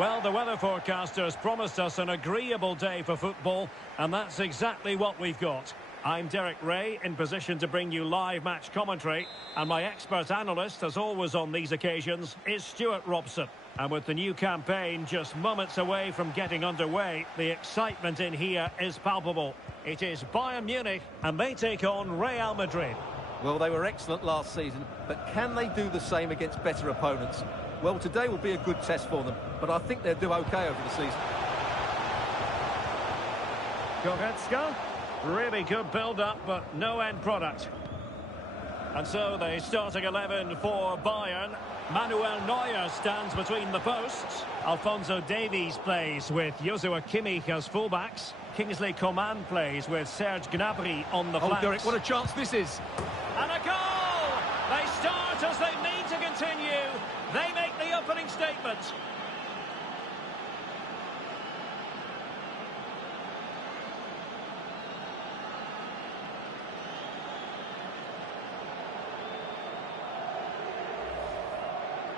Well, the weather forecasters promised us an agreeable day for football, and that's exactly what we've got. I'm Derek Ray, in position to bring you live match commentary, and my expert analyst, as always on these occasions, is Stuart Robson. And with the new campaign just moments away from getting underway, the excitement in here is palpable. It is Bayern Munich, and they take on Real Madrid. Well, they were excellent last season, but can they do the same against better opponents? Well, today will be a good test for them, but I think they'll do okay over the season. Goretzka, really good build-up, but no end product. And so the starting 11 for Bayern. Manuel Neuer stands between the posts. Alphonso Davies plays with Joshua Kimmich as fullbacks. Kingsley Coman plays with Serge Gnabry on the flanks. Oh, Derek, what a chance this is. And a goal! They start as they mean to continue. They make the opening statement.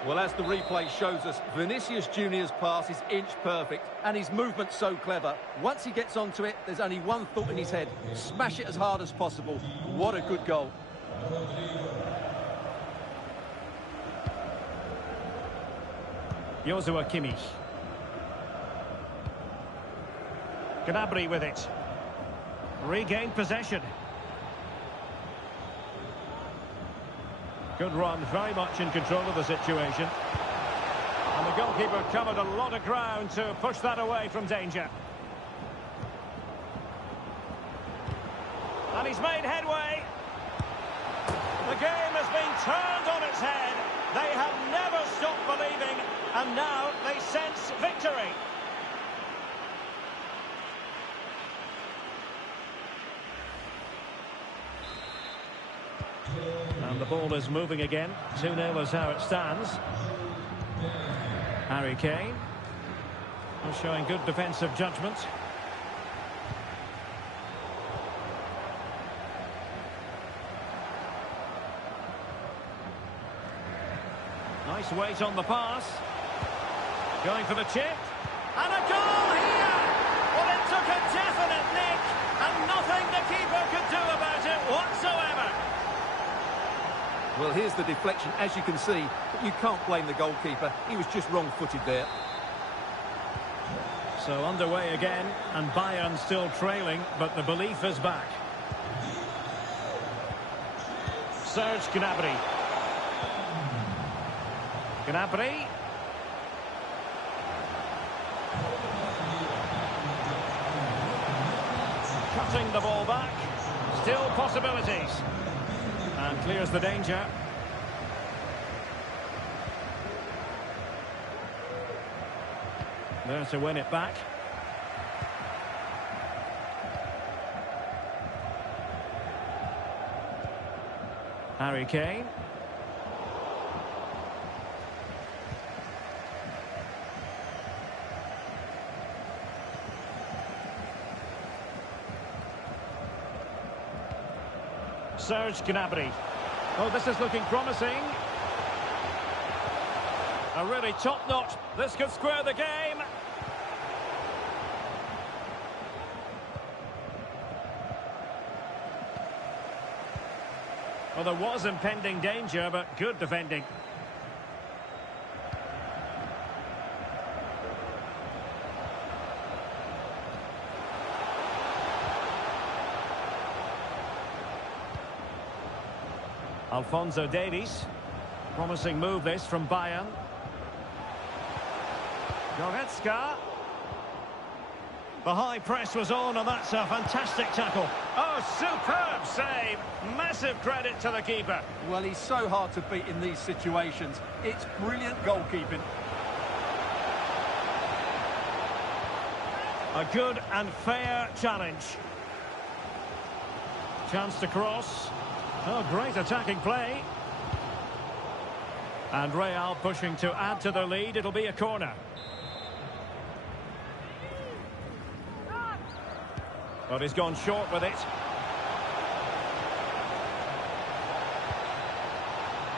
Well, as the replay shows us, Vinicius Junior's pass is inch perfect, and his movement's so clever. Once he gets onto it, there's only one thought in his head: smash it as hard as possible. What a good goal. Joshua Kimmich. Gnabry with it. Regained possession. Good run, very much in control of the situation. And the goalkeeper covered a lot of ground to push that away from danger. And he's made headway. The game has been turned on its head. They have never stopped believing, and now they sense victory. And the ball is moving again. 2-0 is how it stands. Harry Kane showing good defensive judgment. Nice weight on the pass. Going for the chip. And a goal here! Well, it took a definite nick, and nothing the keeper could do about it whatsoever. Well, here's the deflection, as you can see, but you can't blame the goalkeeper. He was just wrong-footed there. So underway again, and Bayern still trailing, but the belief is back. Serge Gnabry. Gnabry. Cutting the ball back. Still possibilities. And clears the danger. There to win it back. Harry Kane. Serge Gnabry. Oh, this is looking promising. A really top-notch. This could square the game. Well, there was impending danger, but good defending. Alphonso Davies. Promising move this from Bayern. Goretzka. The high press was on, and that's a fantastic tackle. Oh, superb save. Massive credit to the keeper. Well, he's so hard to beat in these situations. It's brilliant goalkeeping. A good and fair challenge. Chance to cross. Oh, great attacking play. And Real pushing to add to the lead. It'll be a corner. But he's gone short with it.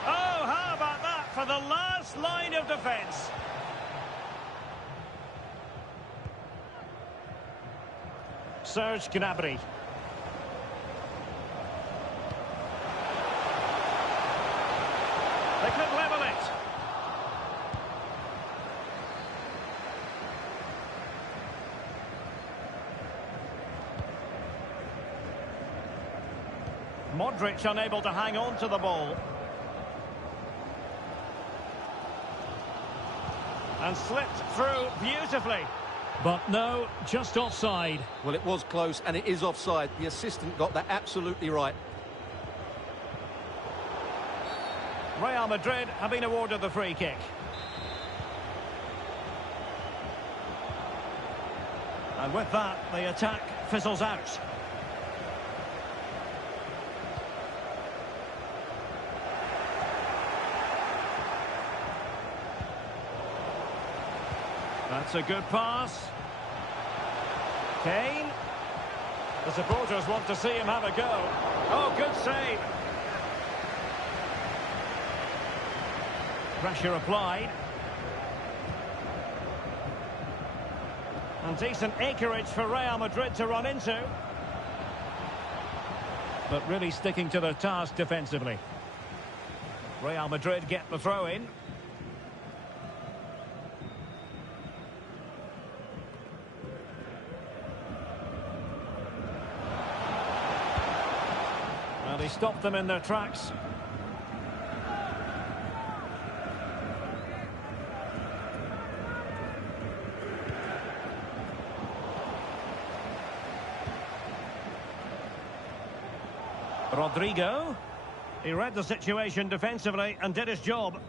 Oh, how about that for the last line of defence? Serge Gnabry. They could level it. Modric unable to hang on to the ball. And slipped through beautifully. But no, just offside. Well, it was close, and it is offside. The assistant got that absolutely right. Real Madrid have been awarded the free kick. And with that, the attack fizzles out. That's a good pass. Kane. The supporters want to see him have a go. Oh, good save. Pressure applied. And decent acreage for Real Madrid to run into. But really sticking to the task defensively. Real Madrid get the throw in. Well, he stopped them in their tracks. Rodrigo. He read the situation defensively and did his job.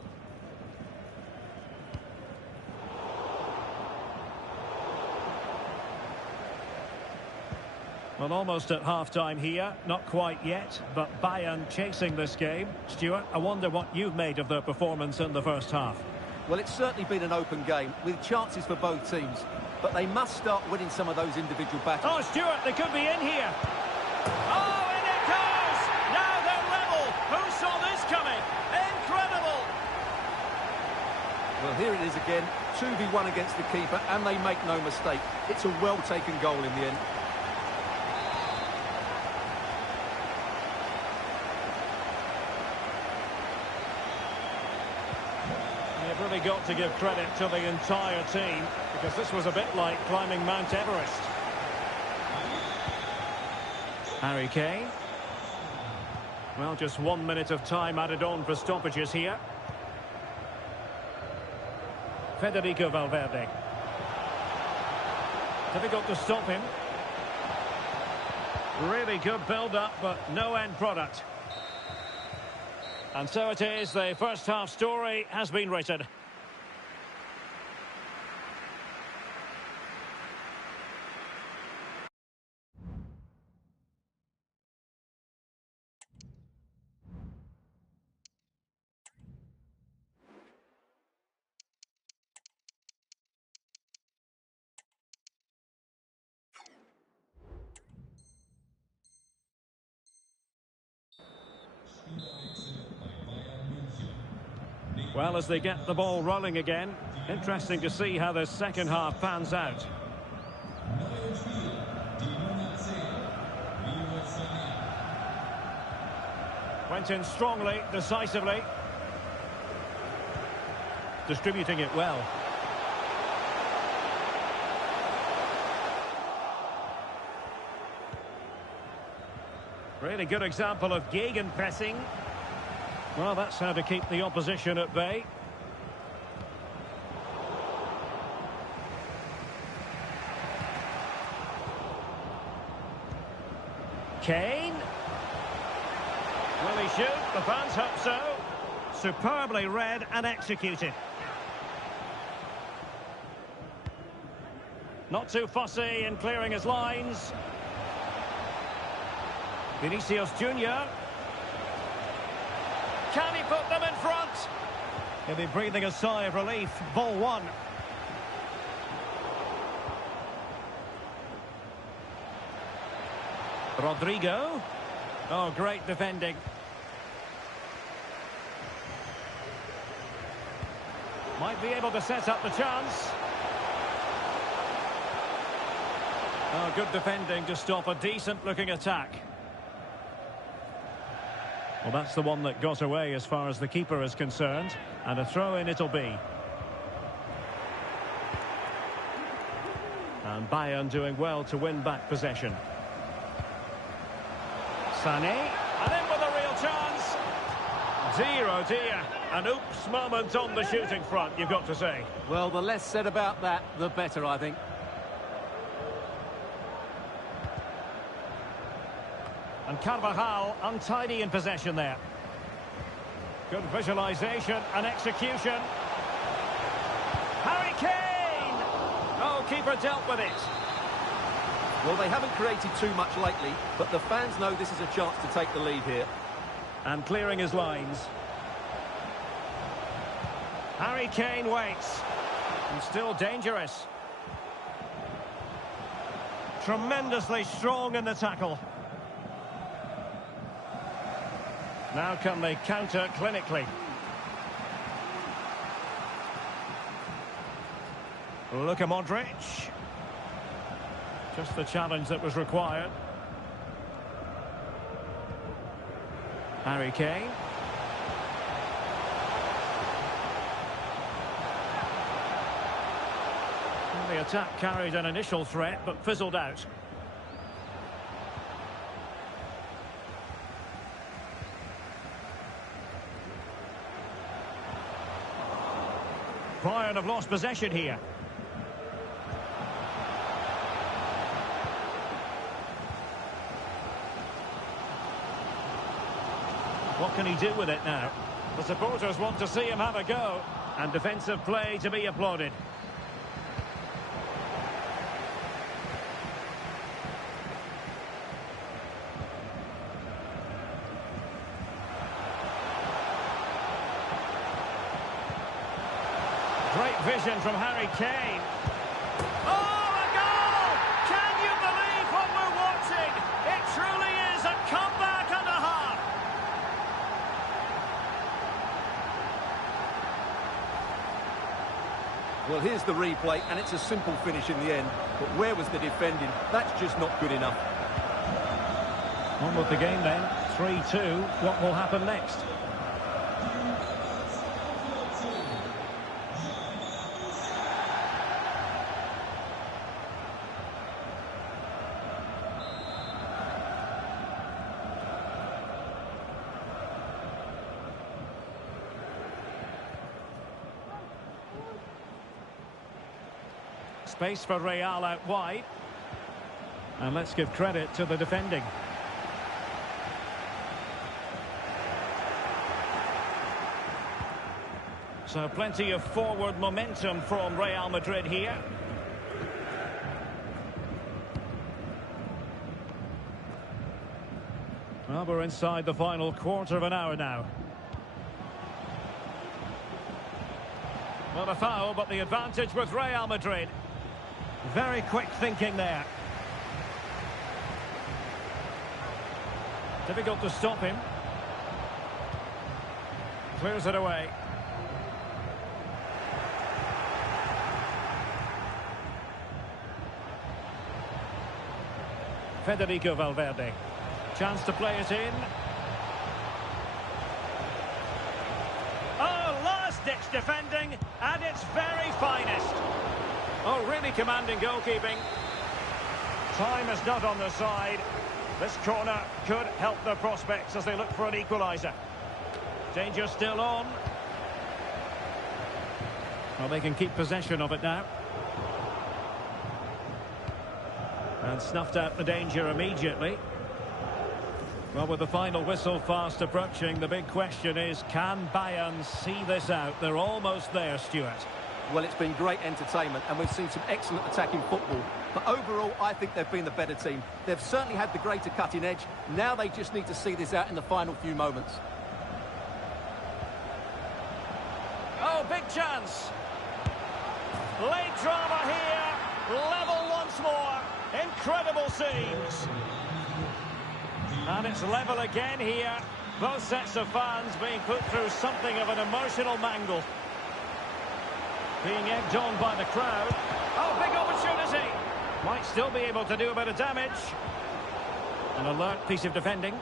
Well, almost at half-time here. Not quite yet, but Bayern chasing this game. Stuart, I wonder what you've made of their performance in the first half. Well, it's certainly been an open game, with chances for both teams. But they must start winning some of those individual battles. Oh, Stuart, they could be in here. Oh, in it goes! Now they're level. Who saw this coming? Incredible! Well, here it is again. 2v1 against the keeper, and they make no mistake. It's a well-taken goal in the end. You've really got to give credit to the entire team, because this was a bit like climbing Mount Everest. Harry Kane. Well, just 1 minute of time added on for stoppages here. Federico Valverde. Difficult to stop him. Really good build-up, but no end product. And so it is, the first half story has been written. Well, as they get the ball rolling again, interesting to see how the second half pans out. Went in strongly, decisively. Distributing it well. Really good example of gegenpressing. Well, that's how to keep the opposition at bay. Kane. Will he shoot? The fans hope so. Superbly read and executed. Not too fussy in clearing his lines. Vinicius Junior. Can he put them in front? He'll be breathing a sigh of relief. Ball one. Rodrigo. Oh, great defending. Might be able to set up the chance. Oh, good defending to stop a decent-looking attack. Well, that's the one that got away as far as the keeper is concerned. And a throw-in it'll be. And Bayern doing well to win back possession. Sané, and in with a real chance. Dear, oh dear. An oops moment on the shooting front, you've got to say. Well, the less said about that, the better, I think. And Carvajal untidy in possession there. Good visualisation and execution. Harry Kane! Oh, keeper dealt with it. Well, they haven't created too much lately, but the fans know this is a chance to take the lead here. And clearing his lines. Harry Kane waits. And still dangerous. Tremendously strong in the tackle. Now can they counter clinically? Luka Modric. Just the challenge that was required. Harry Kane. Well, the attack carried an initial threat but fizzled out. Bayern have lost possession here. What can he do with it now? The supporters want to see him have a go. And defensive play to be applauded. Great vision from Harry Kane. Oh, a goal! Can you believe what we're watching? It truly is a comeback and a half. Well, here's the replay, and it's a simple finish in the end. But where was the defending? That's just not good enough. On with the game then. 3-2. What will happen next? Space for Real out wide. And let's give credit to the defending. So plenty of forward momentum from Real Madrid here. Well, we're inside the final quarter of an hour now. Well, a foul, but the advantage with Real Madrid. Very quick thinking there. Difficult to stop him. Clears it away. Federico Valverde. Chance to play it in. Oh, last-ditch defending at its very finest. Oh, really commanding goalkeeping. Time is not on their side. This corner could help their prospects as they look for an equaliser. Danger still on. Well, they can keep possession of it now. And snuffed out the danger immediately. Well, with the final whistle fast approaching, the big question is, can Bayern see this out? They're almost there, Stuart. Well, it's been great entertainment, and we've seen some excellent attacking football. But overall, I think they've been the better team. They've certainly had the greater cutting edge. Now they just need to see this out in the final few moments. Oh, big chance. Late drama here. Level once more. Incredible scenes. And it's level again here. Both sets of fans being put through something of an emotional mangle. Being egged on by the crowd. Oh, big opportunity. Might still be able to do a bit of damage. An alert piece of defending.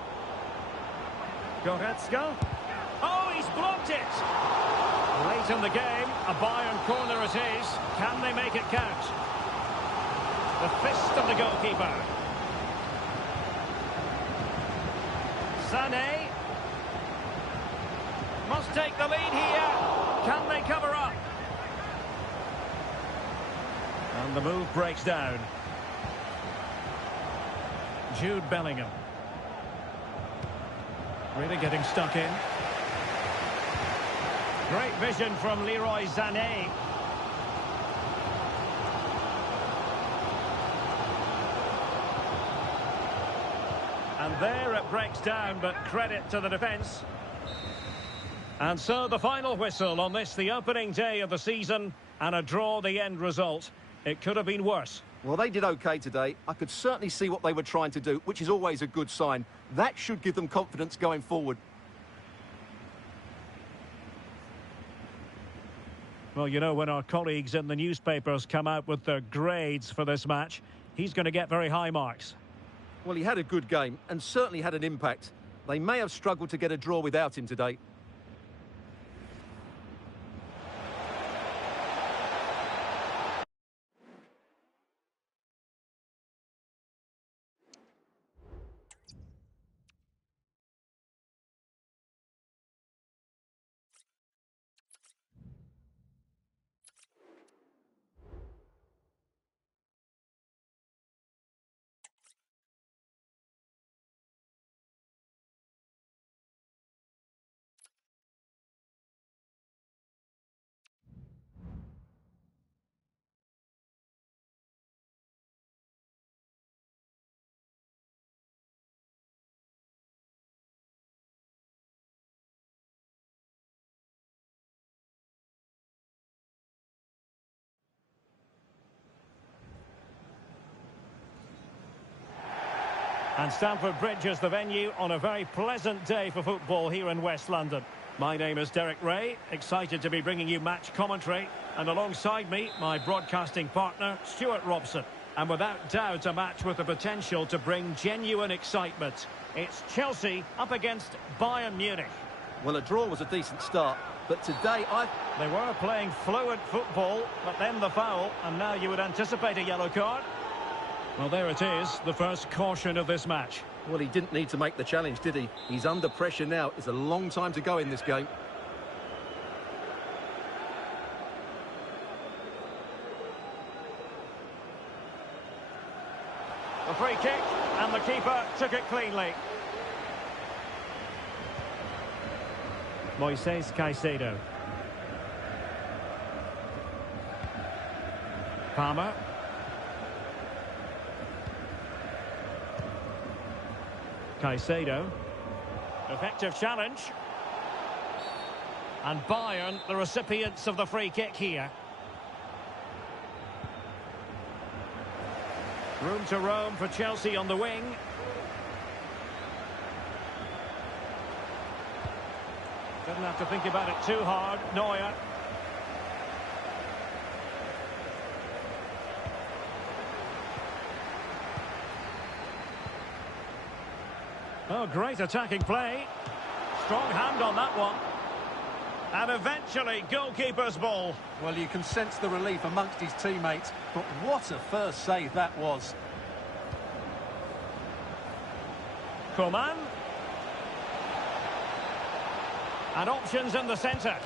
Goretzka. Oh, he's blocked it! Late in the game, a Bayern corner is his. Can they make it count? The fist of the goalkeeper. Sané. Must take the lead here. Can they cover up? And the move breaks down. Jude Bellingham. Really getting stuck in. Great vision from Leroy Sané. And there it breaks down, but credit to the defence. And so the final whistle on this, the opening day of the season, and a draw the end result. It could have been worse. Well, they did okay today. I could certainly see what they were trying to do, which is always a good sign. That should give them confidence going forward. Well, you know, when our colleagues in the newspapers come out with their grades for this match, he's going to get very high marks. Well, he had a good game and certainly had an impact. They may have struggled to get a draw without him today. And Stamford Bridge is the venue on a very pleasant day for football here in West London. My name is Derek Ray, excited to be bringing you match commentary. And alongside me, my broadcasting partner, Stuart Robson. And without doubt, a match with the potential to bring genuine excitement. It's Chelsea up against Bayern Munich. Well, a draw was a decent start, but today They were playing fluent football, but then the foul, and now you would anticipate a yellow card. Well, there it is, the first caution of this match. Well, he didn't need to make the challenge, did he? He's under pressure now. It's a long time to go in this game. A free kick, and the keeper took it cleanly. Moises Caicedo. Palmer. Caicedo. Effective challenge. And Bayern, the recipients of the free kick here. Room to roam for Chelsea on the wing. Didn't have to think about it too hard. Neuer. Oh, great attacking play. Strong hand on that one. And eventually, goalkeeper's ball. Well, you can sense the relief amongst his teammates, but what a first save that was. Coman. And options in the centre.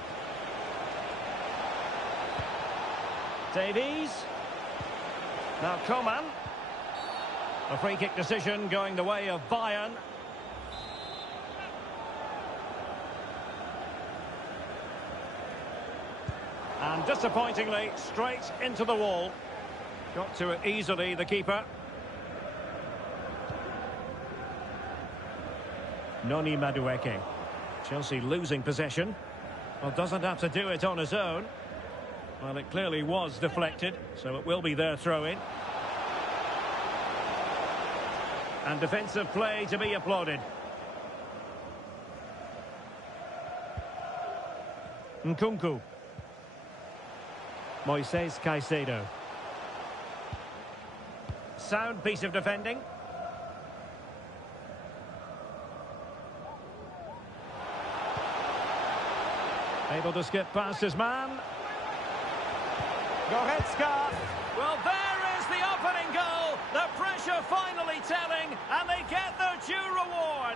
Davies. Now Coman. A free kick decision going the way of Bayern. And disappointingly, straight into the wall. Got to it easily, the keeper. Noni Madueke. Chelsea losing possession. Well, doesn't have to do it on his own. Well, it clearly was deflected, so it will be their throw-in. And defensive play to be applauded. Nkunku. Moises Caicedo. sound piece of defending. Able to skip past his man. Goretzka. Well, there is the opening goal. The pressure finally telling, and they get their due reward.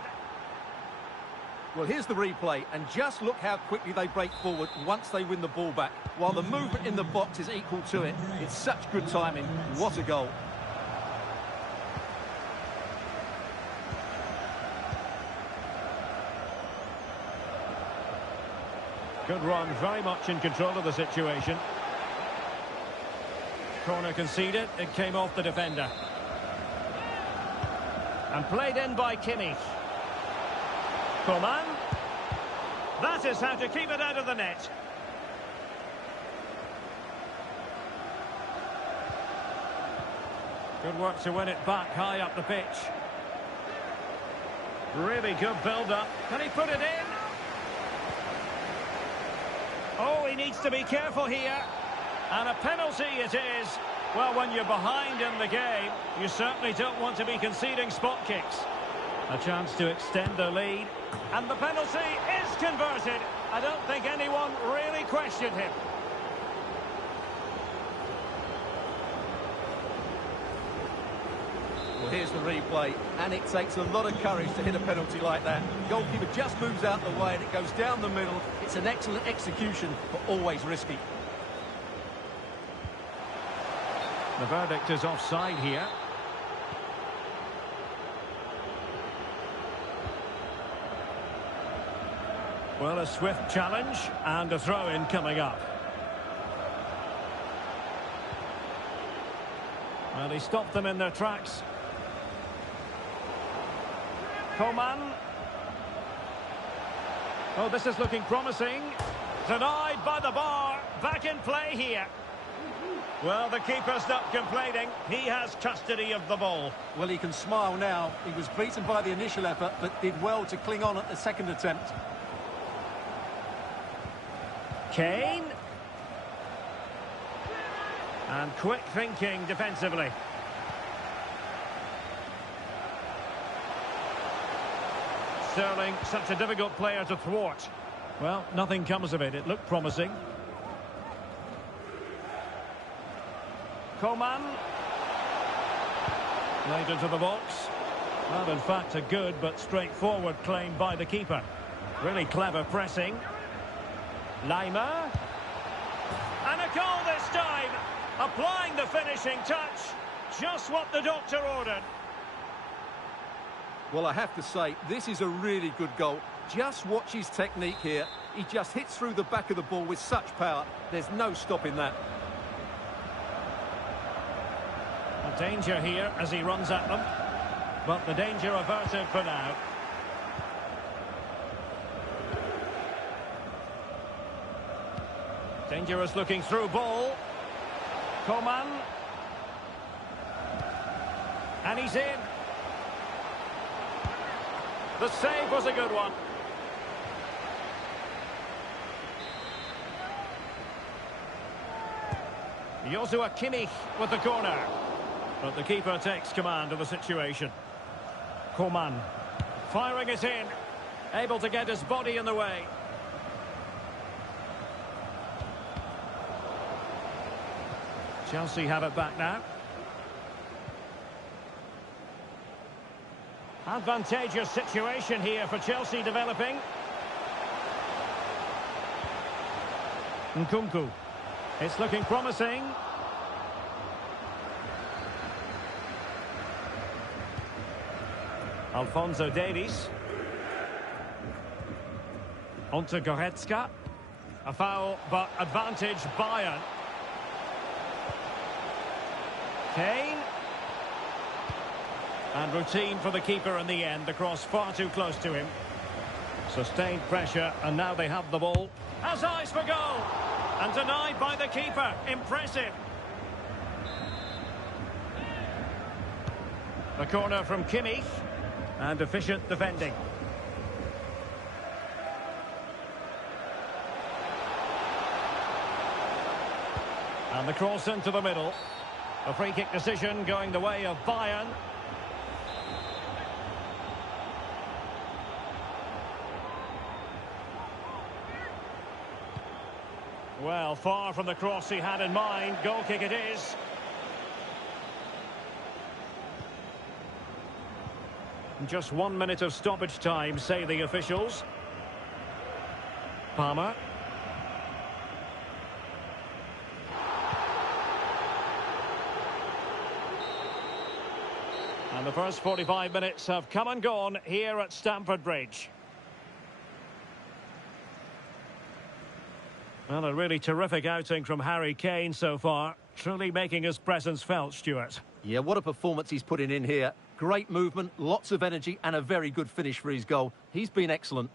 Well, here's the replay, and just look how quickly they break forward once they win the ball back. While the movement in the box is equal to it, it's such good timing. What a goal. Good run, very much in control of the situation. Corner conceded, it came off the defender. And played in by Kimmich. Coman. That is how to keep it out of the net. Good work to win it back high up the pitch. Really good build-up. Can he put it in? Oh, he needs to be careful here. And a penalty it is. Well, when you're behind in the game, you certainly don't want to be conceding spot kicks. A chance to extend the lead. And the penalty is converted. I don't think anyone really questioned him. Well, here's the replay, and it takes a lot of courage to hit a penalty like that. Goalkeeper just moves out the way and it goes down the middle. It's an excellent execution, but always risky. The verdict is offside here. Well, a swift challenge and a throw-in coming up. Well, he stopped them in their tracks. Coman. Oh, this is looking promising. Denied by the bar. Back in play here. Well, the keeper's not complaining. He has custody of the ball. Well, he can smile now. He was beaten by the initial effort, but did well to cling on at the second attempt. Kane. And quick thinking defensively. Sterling, such a difficult player to thwart. Well, nothing comes of it. It looked promising. Coman. Laid into the box. Well, in fact, a good but straightforward claim by the keeper. Really clever pressing. Lima. And a goal this time. Applying the finishing touch. Just what the doctor ordered. Well, I have to say, this is a really good goal. Just watch his technique here. He just hits through the back of the ball with such power. There's no stopping that. A danger here as he runs at them. But the danger averted for now. Dangerous looking through ball. Coman. And he's in. The save was a good one. Joshua Kimmich with the corner. But the keeper takes command of the situation. Coman. Firing it in. Able to get his body in the way. Chelsea have it back now. Advantageous situation here for Chelsea developing. Nkunku. It's looking promising. Alphonso Davies. Onto Goretzka. A foul, but advantage Bayern. Kane. And routine for the keeper in the end. The cross far too close to him. Sustained pressure, and now they have the ball. Has eyes for goal. And denied by the keeper. Impressive. The corner from Kimmich. And efficient defending. And the cross into the middle. A free kick decision going the way of Bayern. Well, far from the cross he had in mind. Goal kick it is. Just 1 minute of stoppage time, say the officials. Palmer. And the first 45 minutes have come and gone here at Stamford Bridge. Well, a really terrific outing from Harry Kane so far. Truly making his presence felt, Stuart. Yeah, what a performance he's putting in here. Great movement, lots of energy and a very good finish for his goal. He's been excellent.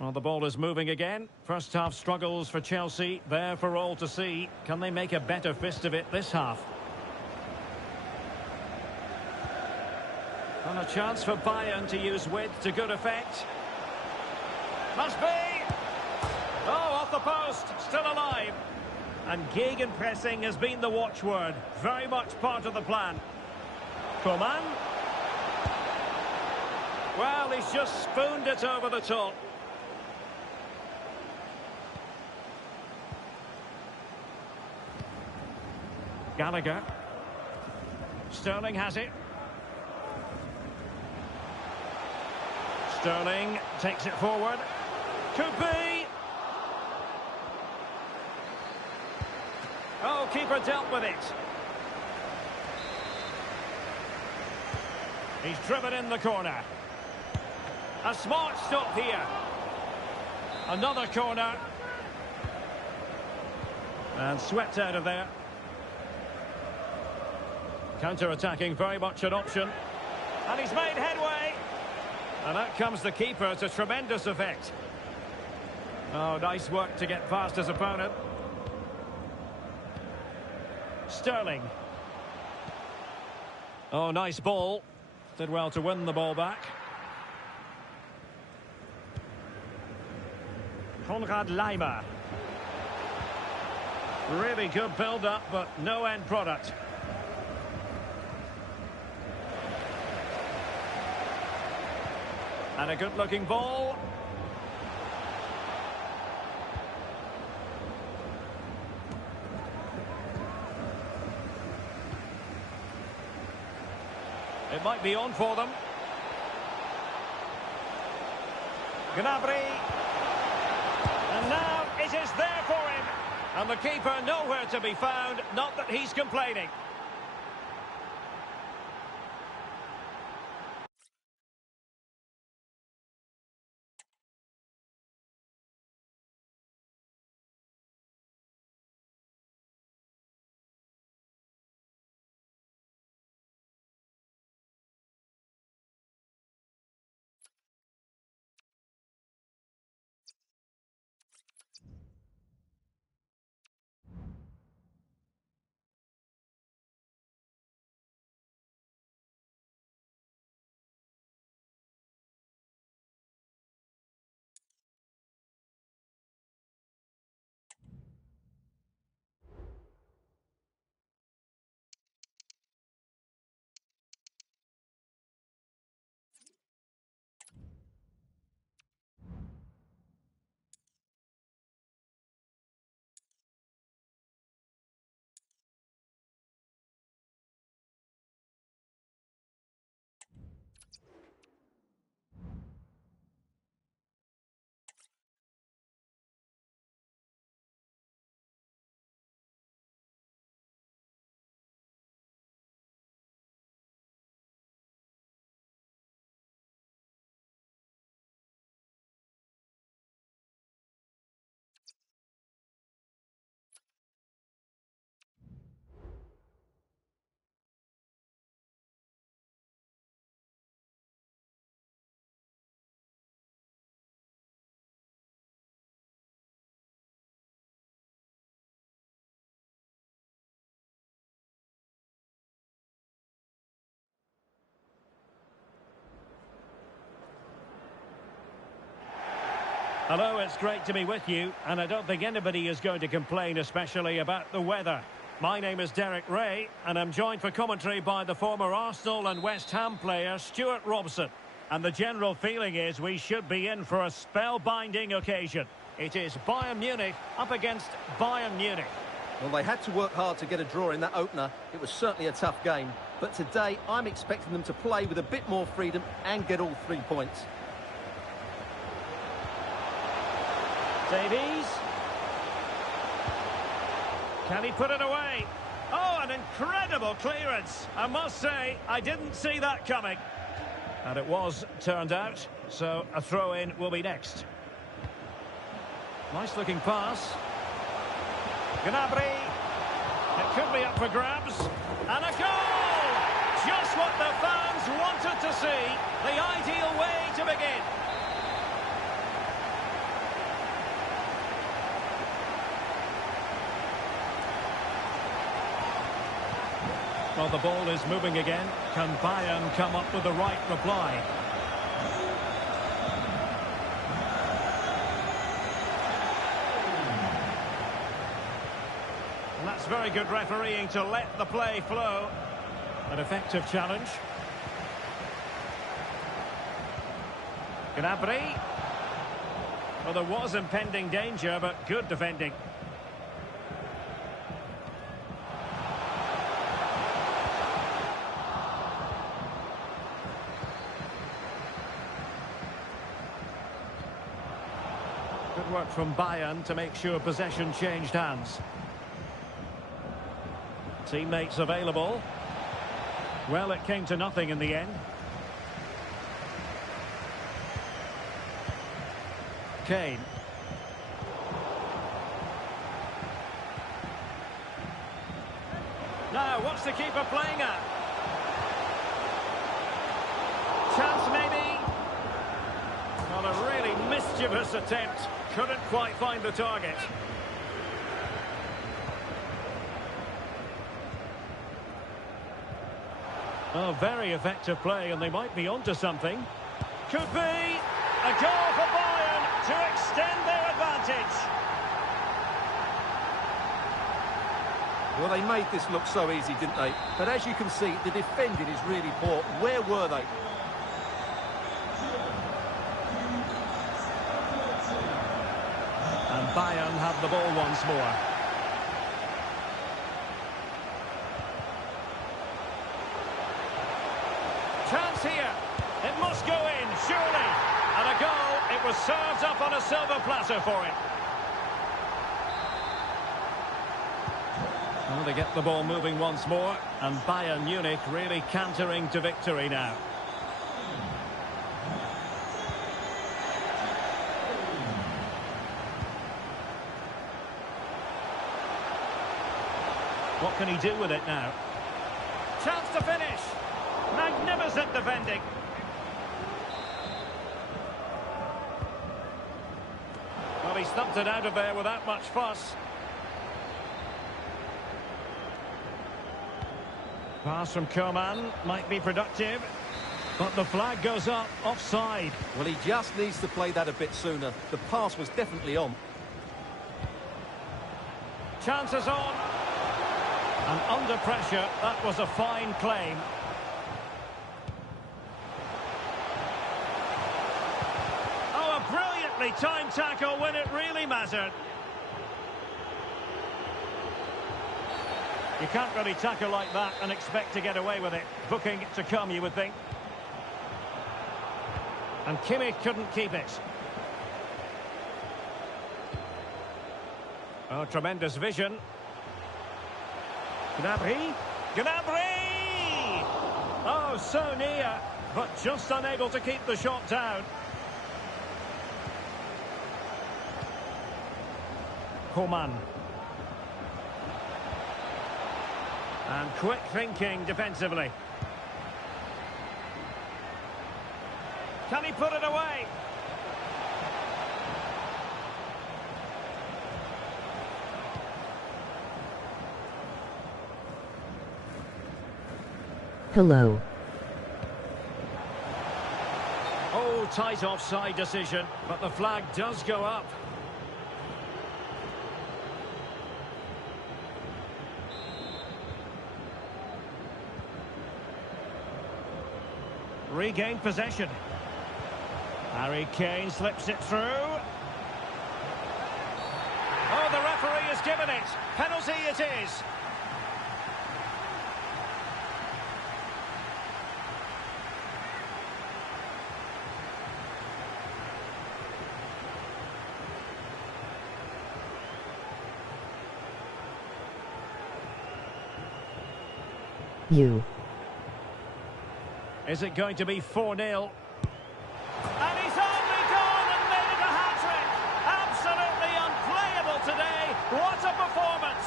Well, the ball is moving again. First half struggles for Chelsea, there for all to see. Can they make a better fist of it this half? And a chance for Bayern to use width to good effect. Must be! Oh, off the post, still alive. And gegenpressing has been the watchword. Very much part of the plan. Coman. Well, he's just spooned it over the top. Gallagher. Sterling has it. Sterling takes it forward. Could be. Oh, keeper dealt with it. He's driven in the corner. A smart stop here. Another corner. And swept out of there. Counter-attacking, very much an option. And he's made headway. And out comes the keeper to tremendous effect. Oh, nice work to get past his opponent. Sterling. Oh, nice ball. Did well to win the ball back. Konrad Laimer. Really good build-up, but no end product. And a good-looking ball. It might be on for them. Gnabry. And now it is there for him. And the keeper nowhere to be found. Not that he's complaining. Hello, it's great to be with you, and I don't think anybody is going to complain, especially about the weather. My name is Derek Ray, and I'm joined for commentary by the former Arsenal and West Ham player Stuart Robson. And the general feeling is we should be in for a spellbinding occasion. It is Bayern Munich up against Bayern Munich. Well, they had to work hard to get a draw in that opener. It was certainly a tough game. But today, I'm expecting them to play with a bit more freedom and get all 3 points. Davies. Can he put it away? Oh, an incredible clearance. I must say, I didn't see that coming. And it was turned out, so a throw-in will be next. Nice looking pass. Gnabry. It could be up for grabs. And a goal! Just what the fans wanted to see. The ideal way to begin. Well, the ball is moving again. Can Bayern come up with the right reply? And that's very good refereeing to let the play flow. An effective challenge. Gnabry. Well, there was impending danger, but good defending. Good work from Bayern to make sure possession changed hands. Teammates available. Well, it came to nothing in the end. Kane. Now, what's the keeper playing at? Chance maybe. Well, a really mischievous attempt. Couldn't quite find the target. Oh, very effective play, and they might be onto something. Could be a goal for Bayern to extend their advantage. Well, they made this look so easy, didn't they? But as you can see, the defending is really poor. Where were they? And Bayern have the ball once more. Chance here. It must go in, surely. And a goal. It was served up on a silver platter for him. Well, they get the ball moving once more. And Bayern Munich really cantering to victory now. What can he do with it now? Chance to finish. Magnificent defending. Well, he stumped it out of there without much fuss. Pass from Coman might be productive, but the flag goes up, offside. Well, he just needs to play that a bit sooner. The pass was definitely on. Chances on. And under pressure, that was a fine claim. Oh, a brilliantly timed tackle when it really mattered. You can't really tackle like that and expect to get away with it. Booking to come, you would think. And Kimmich couldn't keep it. Oh, tremendous vision. Gnabry. Gnabry! Oh, so near, but just unable to keep the shot down. Coman. And quick thinking defensively. Can he put it away? Hello. Oh, tight offside decision, but the flag does go up. Regained possession. Harry Kane slips it through. Oh, the referee has given it. Penalty it is. Is it going to be 4-0? And he's only gone and made it a hat-trick! Absolutely unplayable today! What a performance!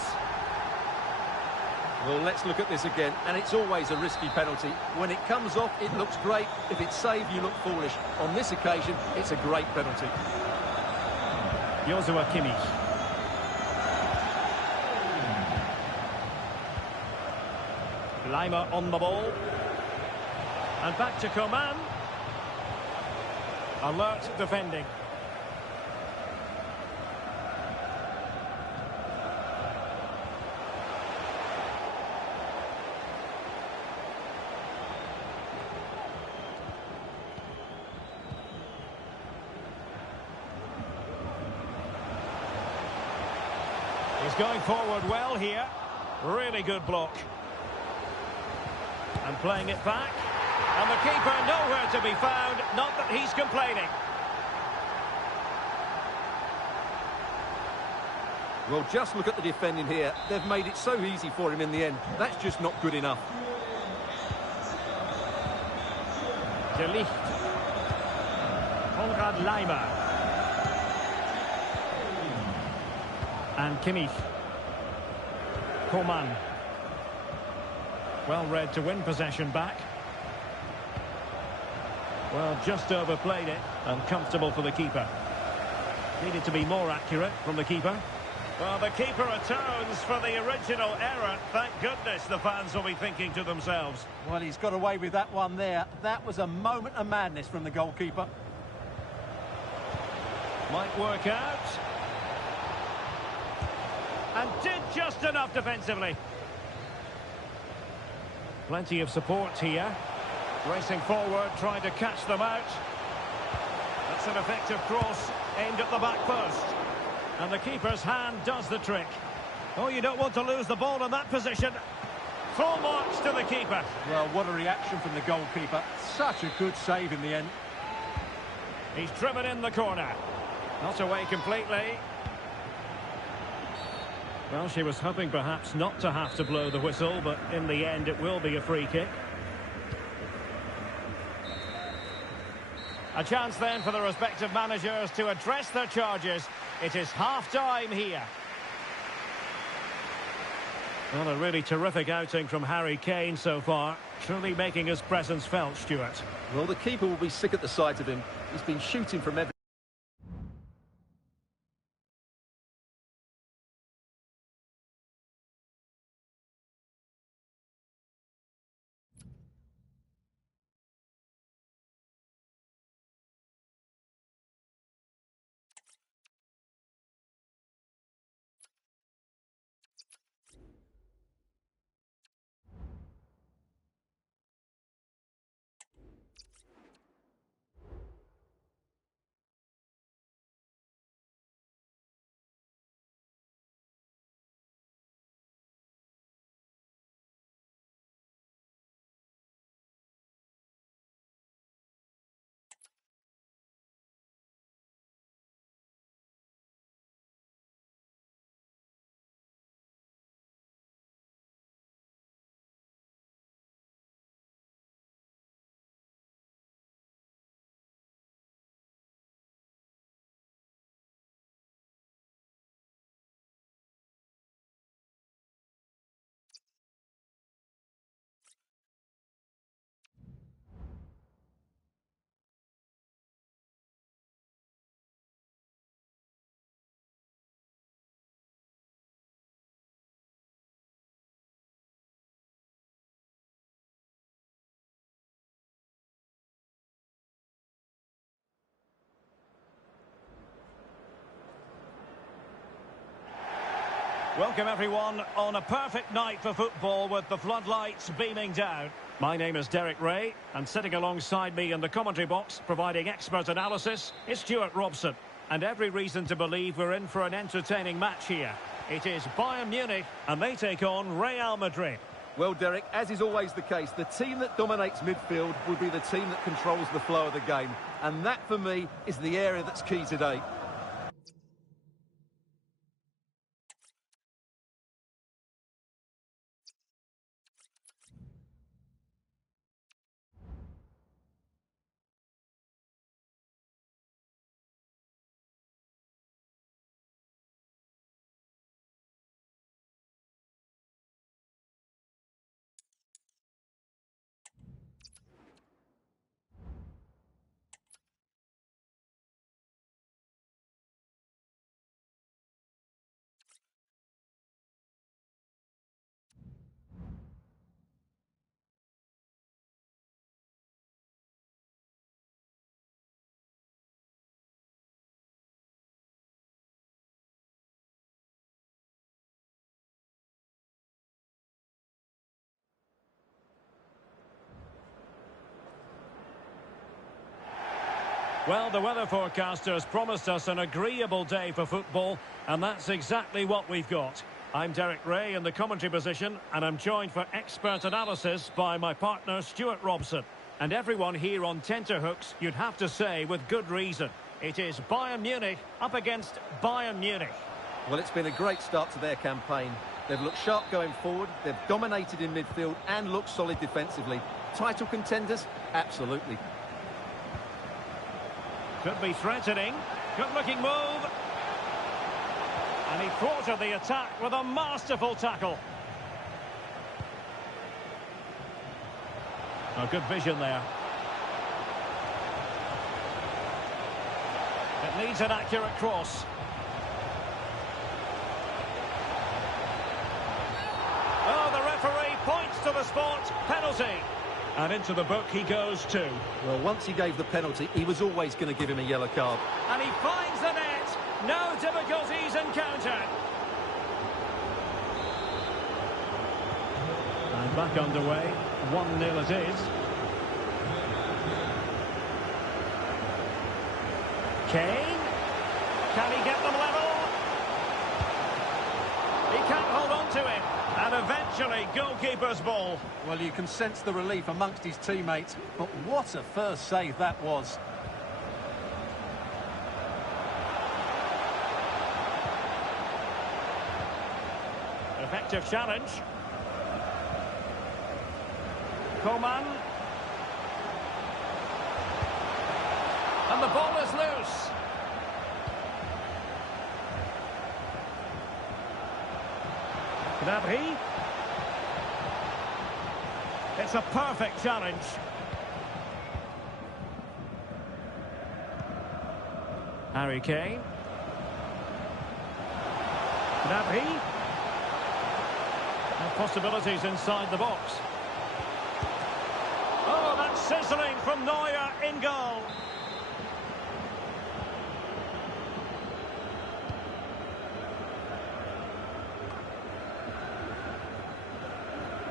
Well, let's look at this again, and it's always a risky penalty. When it comes off, it looks great. If it's saved, you look foolish. On this occasion, it's a great penalty. Joshua Kimmich. Lima on the ball. And back to Coman. Alert defending. He's going forward well here. Really good block. And playing it back. And the keeper nowhere to be found, not that he's complaining. Well, just look at the defending here. They've made it so easy for him in the end. That's just not good enough. De Ligt. Konrad Laimer. And Kimmich. Coman. Well read to win possession back. Well, just overplayed it, and comfortable for the keeper. Needed to be more accurate from the keeper. Well, the keeper atones for the original error. Thank goodness the fans will be thinking to themselves. Well, he's got away with that one there. That was a moment of madness from the goalkeeper. Might work out. And did just enough defensively. Plenty of support here. Racing forward, trying to catch them out. That's an effective cross aimed at the back post. And the keeper's hand does the trick. Oh, you don't want to lose the ball in that position. Full marks to the keeper. Well, what a reaction from the goalkeeper. Such a good save in the end. He's driven in the corner. Not away completely. Well, she was hoping perhaps not to have to blow the whistle, but in the end it will be a free kick. A chance then for the respective managers to address their charges. It is half-time here. Well, a really terrific outing from Harry Kane so far. Truly making his presence felt, Stuart. Well, the keeper will be sick at the sight of him. He's been shooting from every... Welcome everyone on a perfect night for football with the floodlights beaming down. My name is Derek Ray, and sitting alongside me in the commentary box, providing expert analysis, is Stuart Robson. And every reason to believe we're in for an entertaining match here. It is Bayern Munich, and they take on Real Madrid. Well, Derek, as is always the case, the team that dominates midfield will be the team that controls the flow of the game. And that, for me, is the area that's key today. Well, the weather forecasters promised us an agreeable day for football, and that's exactly what we've got. I'm Derek Ray in the commentary position, and I'm joined for expert analysis by my partner Stuart Robson. And everyone here on tenterhooks, you'd have to say with good reason. It is Bayern Munich up against Bayern Munich. Well, it's been a great start to their campaign. They've looked sharp going forward, they've dominated in midfield and looked solid defensively. Title contenders? Absolutely. Could be threatening. Good-looking move. And he thwarted the attack with a masterful tackle. A good vision there. It needs an accurate cross. Oh, the referee points to the spot. Penalty. And into the book he goes too. Well, once he gave the penalty, he was always going to give him a yellow card. And he finds the net. No difficulties encountered. And back underway. 1-0 it is. Kane. Can he get them level? He can't hold on to it. And eventually, goalkeeper's ball. Well, you can sense the relief amongst his teammates, but what a first save that was. Effective challenge. Coman. And the ball is loose. Gnabry. It's a perfect challenge. Harry Kane. Gnabry. And possibilities inside the box. Oh, that's sizzling from Neuer in goal.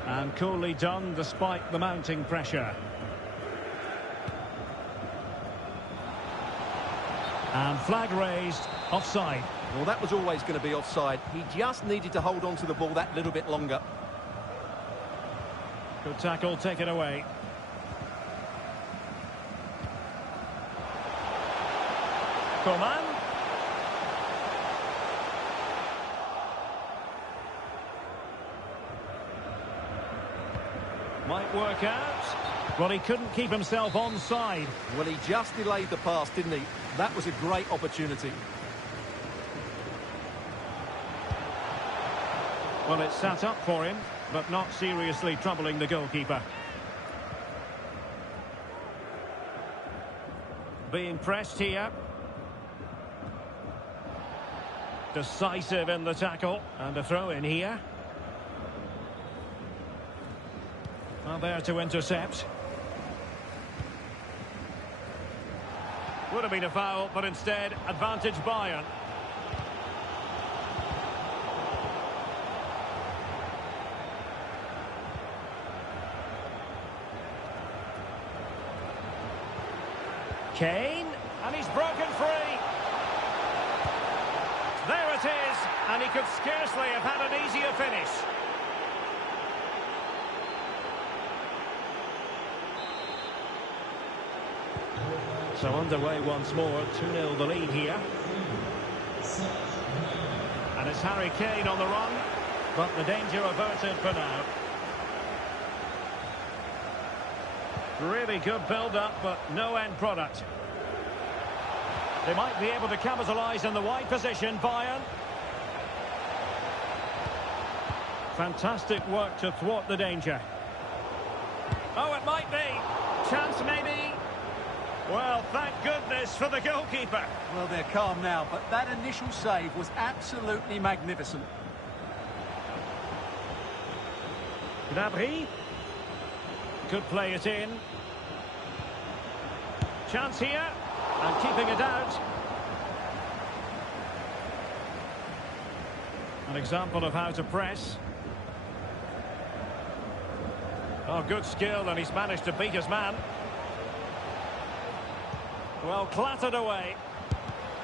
And coolly done despite the mounting pressure. And flag raised, offside. Well, that was always going to be offside. He just needed to hold on to the ball that little bit longer. Good tackle, taken away. Coman. Might work out. Well, he couldn't keep himself onside. Well, he just delayed the pass, didn't he? That was a great opportunity. Well, it's sat up for him, but not seriously troubling the goalkeeper. Being pressed here. Decisive in the tackle. And a throw in here. Well, there to intercept. Would have been a foul, but instead, advantage Bayern. Kane, and he's broken free. There it is, and he could scarcely have had an easier finish. So underway once more, 2-0 the lead here. And it's Harry Kane on the run, but the danger averted for now. Really good build-up, but no end product. They might be able to capitalise in the wide position, Bayern. Fantastic work to thwart the danger. Oh, it might be. Chance maybe. Well, thank goodness for the goalkeeper. Well, they're calm now, but that initial save was absolutely magnificent. Gnabry. Could play it in. Chance here. And keeping it out. An example of how to press. Oh, good skill, and he's managed to beat his man. Well, clattered away.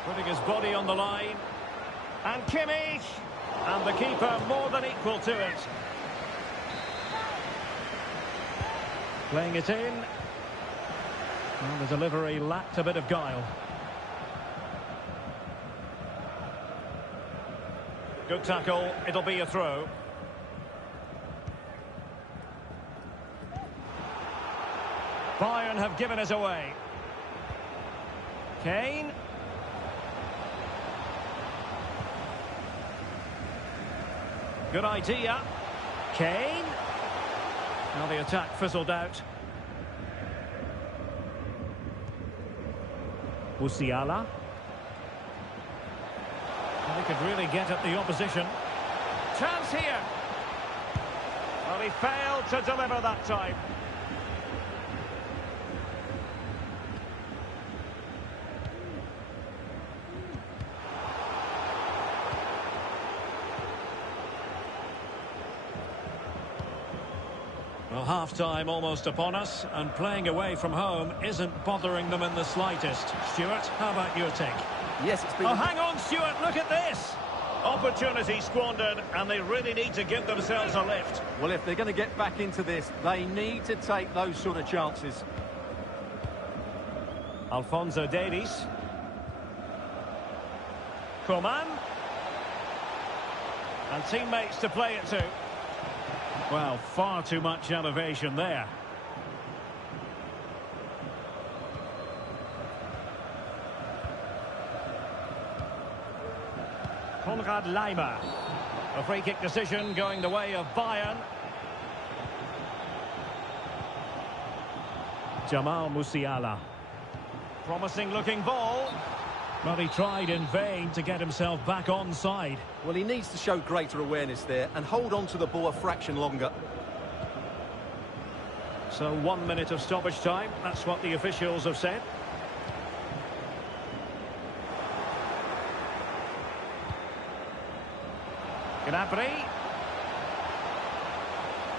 Putting his body on the line. And Kimmich. And the keeper more than equal to it. Playing it in. Well, the delivery lacked a bit of guile. Good tackle. It'll be a throw. Bayern have given us away. Kane. Good idea. Kane. Now the attack fizzled out. Musiala. And he could really get at the opposition. Chance here. Well, he failed to deliver that time. Well, half-time almost upon us, and playing away from home isn't bothering them in the slightest. Stuart, how about your take? Yes, it's been... Oh, hang on, Stuart, look at this! Opportunity squandered, and they really need to give themselves a lift. Well, if they're going to get back into this, they need to take those sort of chances. Alphonso Davies. Coman. And teammates to play it to. Well, far too much elevation there. Konrad Laimer. A free kick decision going the way of Bayern. Jamal Musiala. Promising looking ball. But he tried in vain to get himself back onside. Well, he needs to show greater awareness there and hold on to the ball a fraction longer. So 1 minute of stoppage time. That's what the officials have said. Gnabry.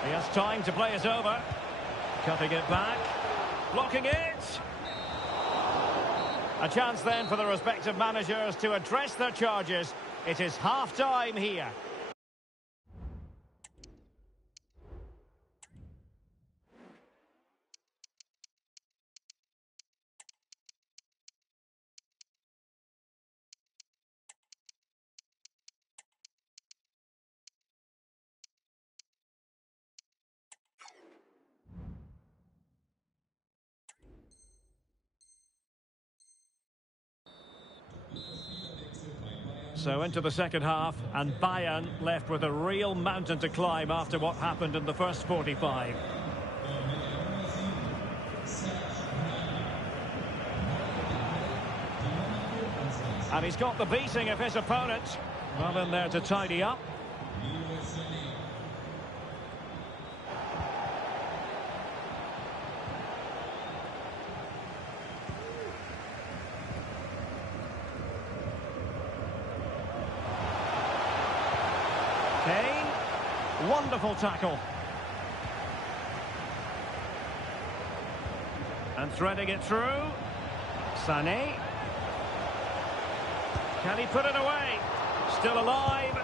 He has time to play it over. Cutting it back. Blocking it. A chance then for the respective managers to address their charges. It is half-time here. So into the second half, and Bayern left with a real mountain to climb after what happened in the first 45. And he's got the beating of his opponent. Well in there to tidy up. Kane, wonderful tackle. And threading it through. Sané. Can he put it away? Still alive.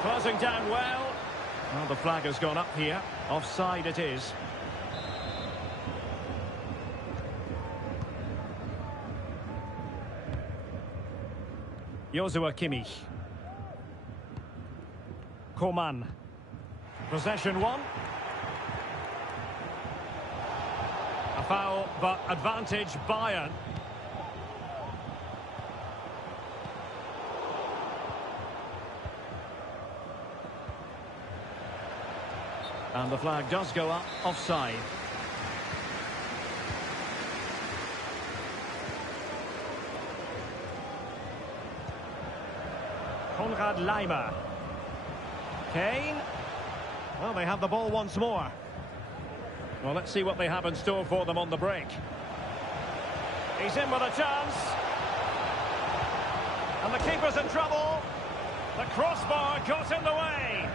Closing down well. Well, the flag has gone up here. Offside it is. Joshua Kimmich. Coman. Possession one. A foul, but advantage Bayern. And the flag does go up, offside. Konrad Laimer. Kane. Well, they have the ball once more. Well, let's see what they have in store for them on the break. He's in with a chance. And the keeper's in trouble. The crossbar got in the way.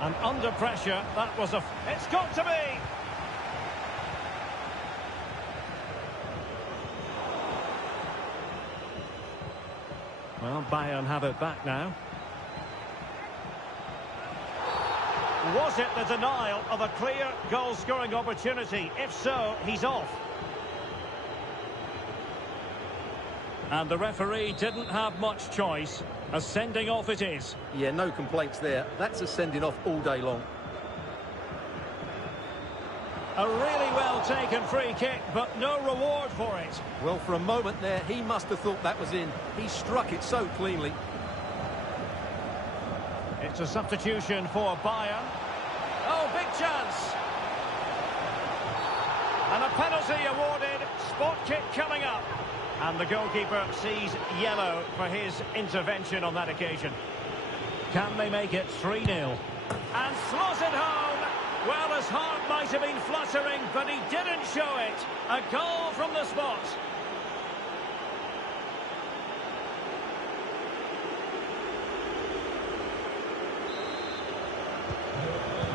And under pressure, that was it's got to be! Well, Bayern have it back now. Was it the denial of a clear goal-scoring opportunity? If so, he's off. And the referee didn't have much choice. A sending off it is. Yeah, no complaints there. That's a sending off all day long. A really well taken free kick, but no reward for it. Well, for a moment there, he must have thought that was in. He struck it so cleanly. It's a substitution for Bayern. Oh, big chance. And a penalty awarded. Spot kick coming up. And the goalkeeper sees yellow for his intervention on that occasion. Can they make it 3-0? And slots it home. Well, his heart might have been fluttering, but he didn't show it. A goal from the spot.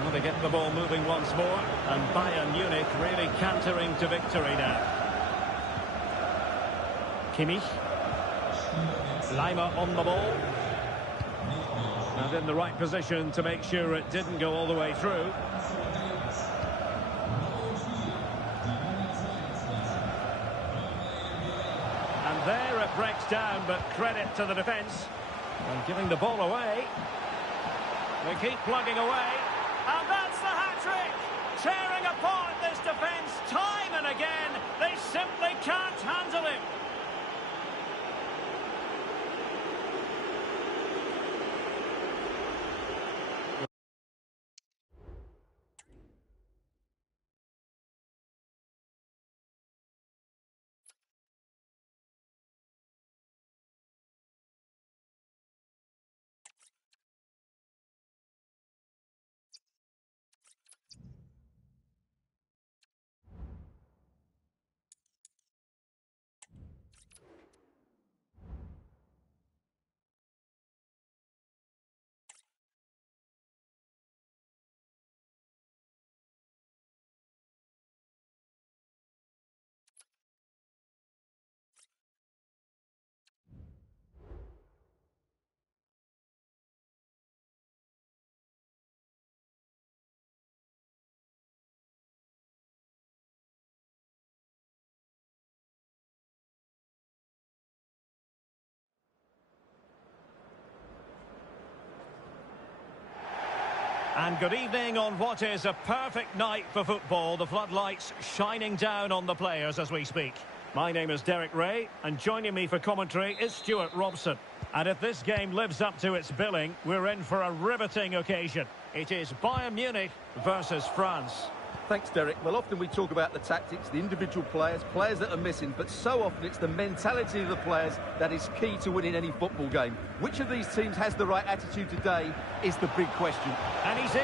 Well, they get the ball moving once more. And Bayern Munich really cantering to victory now. Kimmich. Laimer on the ball. And in the right position to make sure it didn't go all the way through. And there it breaks down, but credit to the defence. And giving the ball away. They keep plugging away. And that's the hat-trick! Tearing apart this defence time and again. They simply can't handle him. And good evening on what is a perfect night for football. The floodlights shining down on the players as we speak. My name is Derek Ray, and joining me for commentary is Stuart Robson. And if this game lives up to its billing, we're in for a riveting occasion. It is Bayern Munich versus France. Thanks, Derek. Well, often we talk about the tactics, the individual players, players that are missing, but so often it's the mentality of the players that is key to winning any football game. Which of these teams has the right attitude today is the big question. And he's in.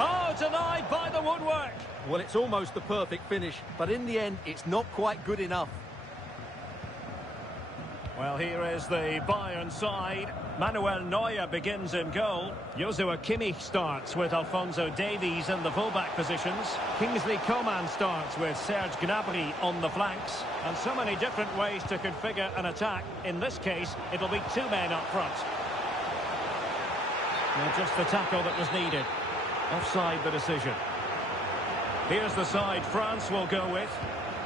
Oh, denied by the woodwork. Well, it's almost the perfect finish, but in the end, it's not quite good enough. Well, here is the Bayern side. Manuel Neuer begins in goal. Joshua Kimmich starts with Alphonso Davies in the fullback positions. Kingsley Coman starts with Serge Gnabry on the flanks. And so many different ways to configure an attack. In this case, it'll be two men up front. Now just the tackle that was needed. Offside the decision. Here's the side France will go with.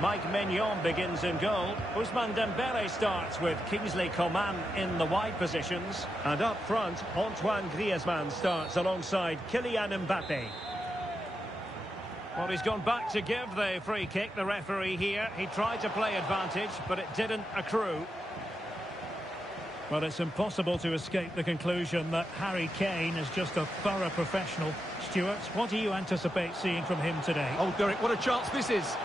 Mike Maignan begins in goal. Ousmane Dembele starts with Kingsley Coman in the wide positions. And up front, Antoine Griezmann starts alongside Kylian Mbappe. Well, he's gone back to give the free kick, the referee here. He tried to play advantage, but it didn't accrue. Well, it's impossible to escape the conclusion that Harry Kane is just a thorough professional. Stuart, what do you anticipate seeing from him today? Oh, Derek, what a chance this is.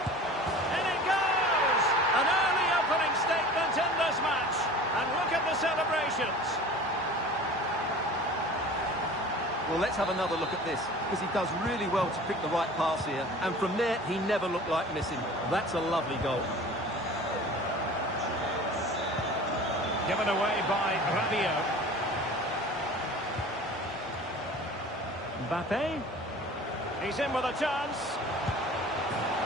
In this match, and look at the celebrations. Well, let's have another look at this, because he does really well to pick the right pass here, and from there he never looked like missing. That's a lovely goal. Given away by Rabiot. Mbappe, he's in with a chance,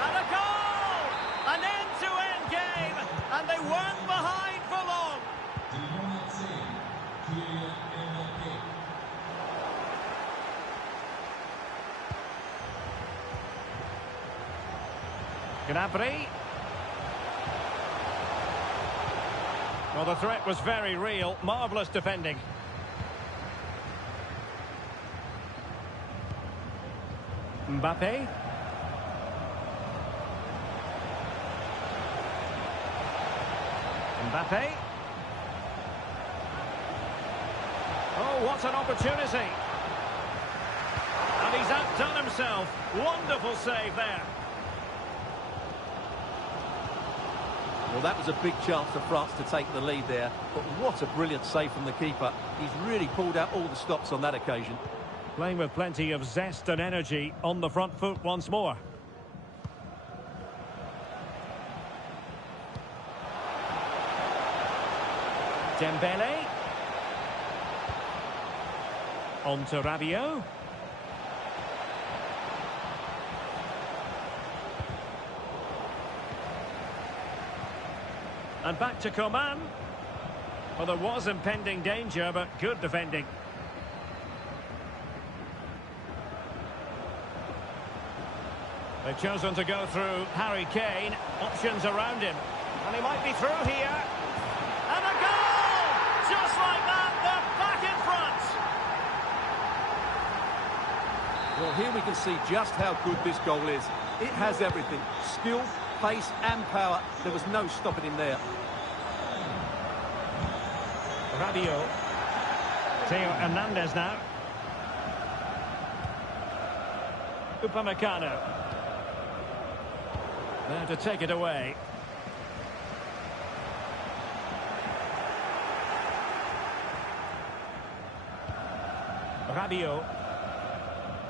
and a goal, an end-to-end game. And they weren't behind for long. Gnabry. Well, the threat was very real. Marvellous defending. Mbappe. Mbappe. Oh, what an opportunity. And he's outdone himself. Wonderful save there. Well, that was a big chance for France to take the lead there. But what a brilliant save from the keeper. He's really pulled out all the stops on that occasion. Playing with plenty of zest and energy on the front foot once more. Dembele. On to Rabiot. And back to Coman. Well, there was impending danger, but good defending. They've chosen to go through Harry Kane. Options around him. And he might be through here. And a goal! Just like that, they're back in front. Well, here we can see just how good this goal is. It has everything. Skill, pace and power. There was no stopping him there. Rabiot. Theo Hernandez now. Upamecano. There to take it away. Rabiot.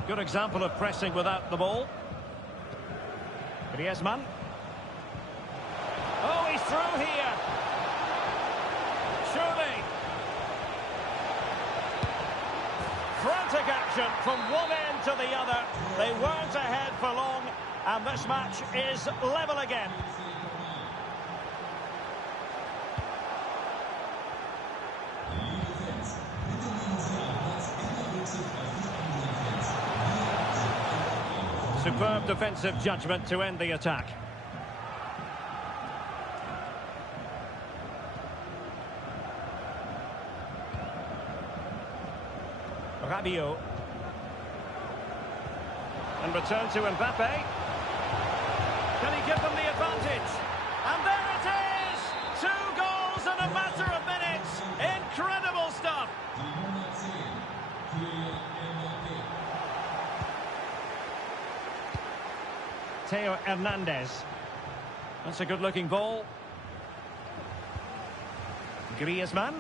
Good example of pressing without the ball. Griezmann. Oh, he's through here. Surely. Frantic action from one end to the other. They weren't ahead for long, and this match is level again. Superb defensive judgment to end the attack. Rabiot. And return to Mbappe. Can he give them the advantage? And there it is! 2 goals in a matter of minutes. Incredible stuff. Theo Hernandez. That's a good-looking ball. Griezmann.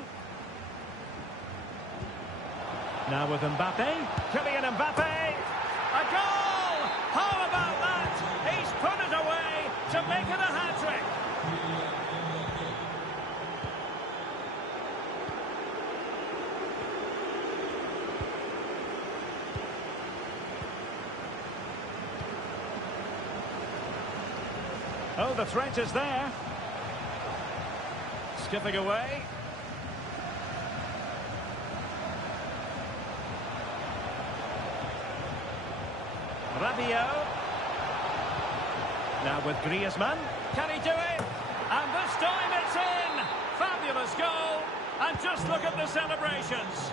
Now with Mbappe. Kylian Mbappe. A goal! How about that? He's put it away to make it a hat-trick. Oh, the threat is there. Skipping away. Rabiot. Now with Griezmann. Can he do it? And this time it's in! Fabulous goal. And just look at the celebrations.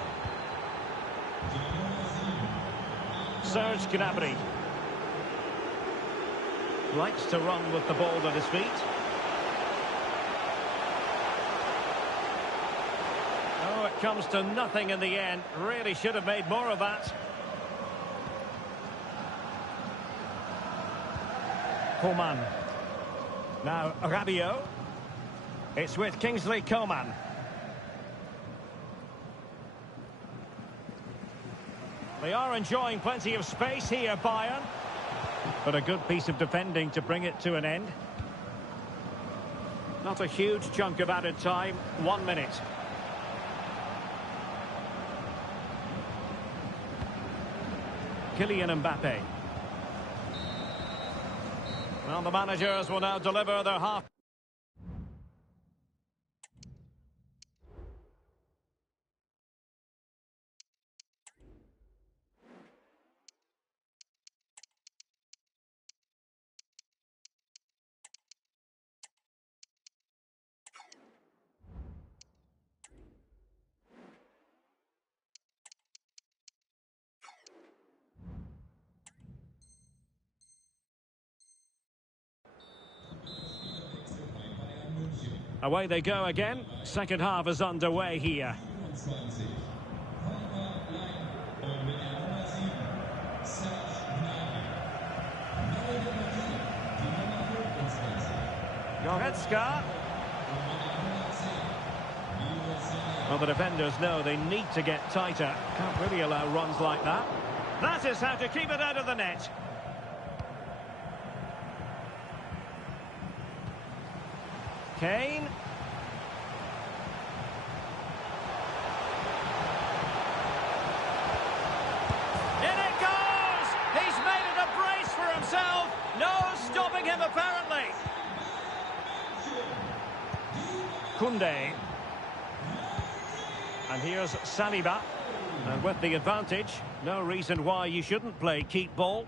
Serge Gnabry. Likes to run with the ball at his feet. Oh, it comes to nothing in the end. Really should have made more of that. Coman. Now Rabiot. It's with Kingsley Coman. They are enjoying plenty of space here, Bayern. But a good piece of defending to bring it to an end. Not a huge chunk of added time. 1 minute. Kylian Mbappe. Well, the managers will now deliver their half. Away they go again. Second half is underway here. Goretzka. Well, the defenders know they need to get tighter. Can't really allow runs like that. That is how to keep it out of the net. Kane. In it goes! He's made it a brace for himself. No stopping him, apparently. Koundé. And here's Saliba. And with the advantage, no reason why you shouldn't play keep ball.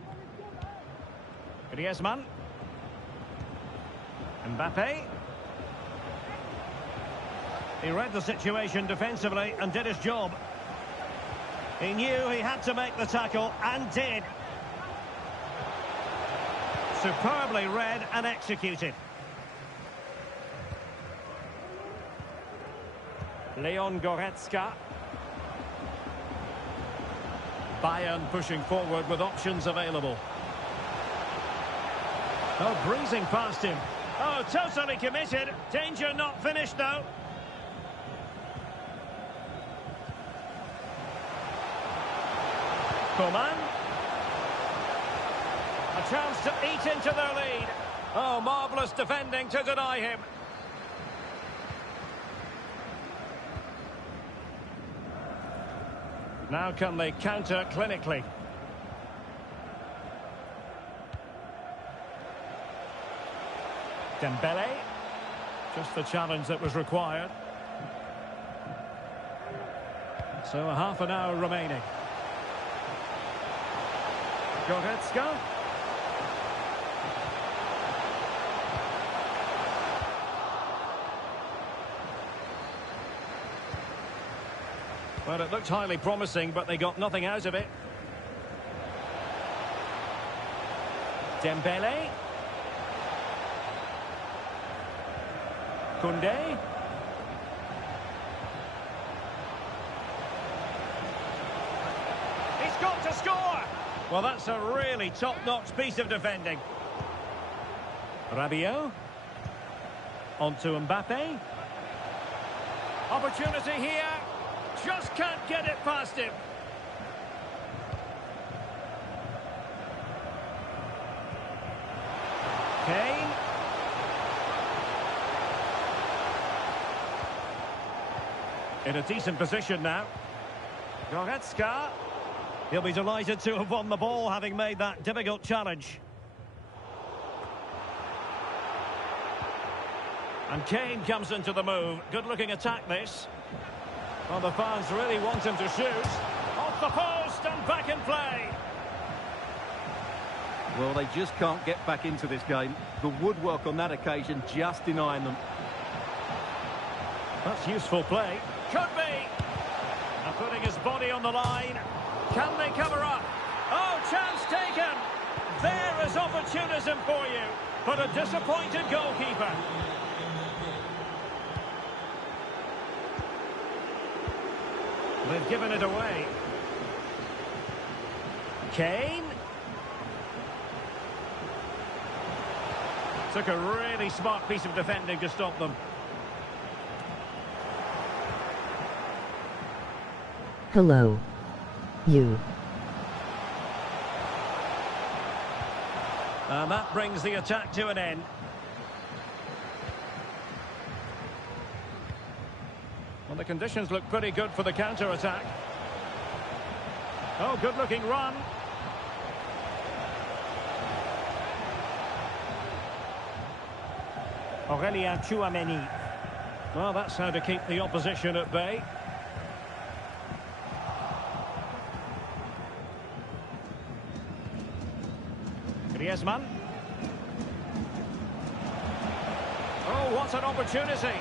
Griezmann. Mbappe. He read the situation defensively and did his job. He knew he had to make the tackle and did. Superbly read and executed. Leon Goretzka. Bayern pushing forward with options available. Oh, breezing past him. Oh, totally committed. Danger not finished though. Coman. A chance to eat into their lead. Oh, marvellous defending to deny him. Now can they counter clinically? Dembele. Just the challenge that was required. So a half an hour remaining. Goretzka. Well, it looked highly promising, but they got nothing out of it. Dembele. Koundé. He's got to score! Well, that's a really top-notch piece of defending. Rabiot. On to Mbappe. Opportunity here. Just can't get it past him. Kane. In a decent position now. Goretzka. He'll be delighted to have won the ball, having made that difficult challenge. And Kane comes into the move. Good-looking attack, this. Well, the fans really want him to shoot. Off the post and back in play. Well, they just can't get back into this game. The woodwork on that occasion just denying them. That's useful play. Could be. And putting his body on the line. Can they cover up? Oh, chance taken. There is opportunism for you. But a disappointed goalkeeper. They've given it away. Kane. Took a really smart piece of defending to stop them. Hello. You. And that brings the attack to an end. Well, the conditions look pretty good for the counter-attack. Oh, good-looking run. Aurélien Tchouameni. Well, that's how to keep the opposition at bay. Griezmann. Oh, what an opportunity.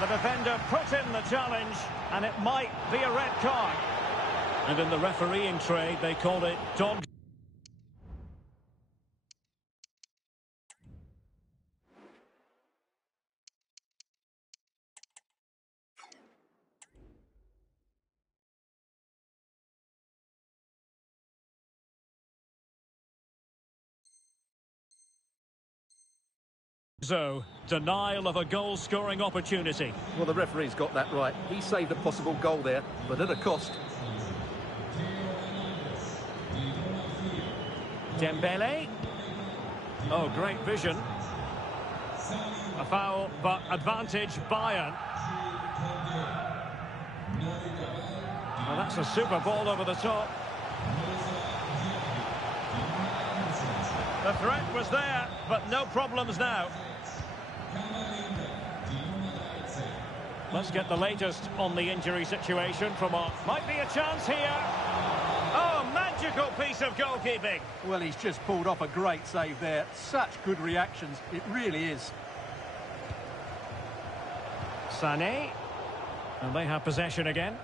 The defender put in the challenge, and it might be a red card. And in the refereeing trade, they called it dog. So, denial of a goal-scoring opportunity. Well, the referee's got that right. He saved a possible goal there, but at a cost. Dembele. Oh, great vision. A foul, but advantage Bayern. Well, that's a super ball over the top. The threat was there, but no problems now. Let's get the latest on the injury situation from our... Might be a chance here. Oh, magical piece of goalkeeping. Well, he's just pulled off a great save there. Such good reactions. It really is. Sané. And they have possession again.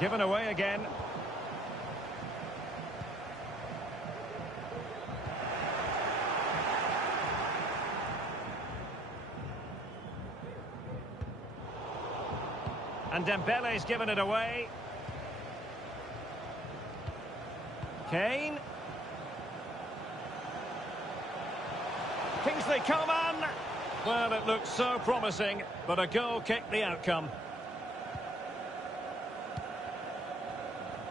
Given away again. And Dembele's given it away. Kane. Kingsley Coman. Well, it looks so promising, but a goal kicked the outcome.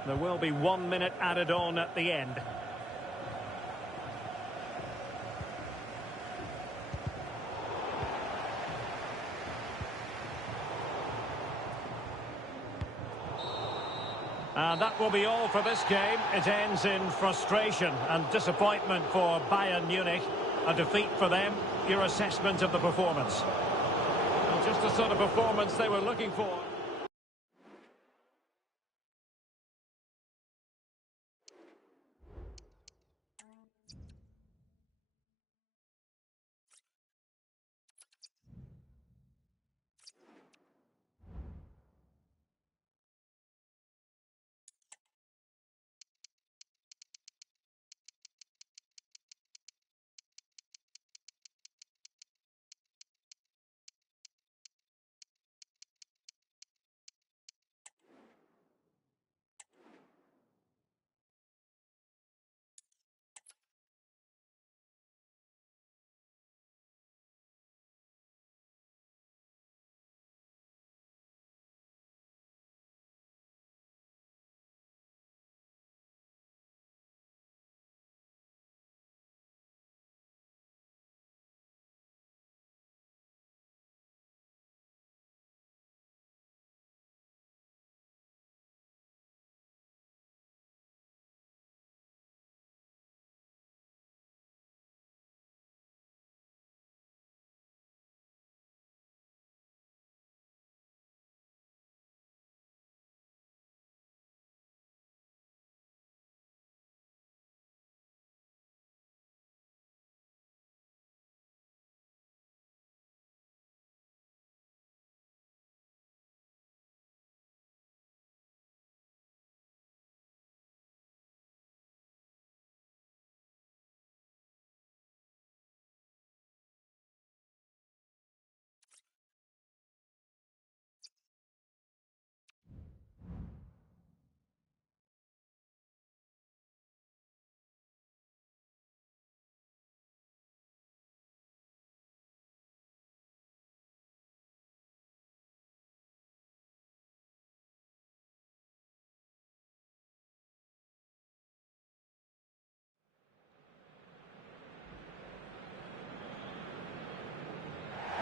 There will be 1 minute added on at the end. And that will be all for this game. It ends in frustration and disappointment for Bayern Munich. A defeat for them. Your assessment of the performance? Well, just the sort of performance they were looking for.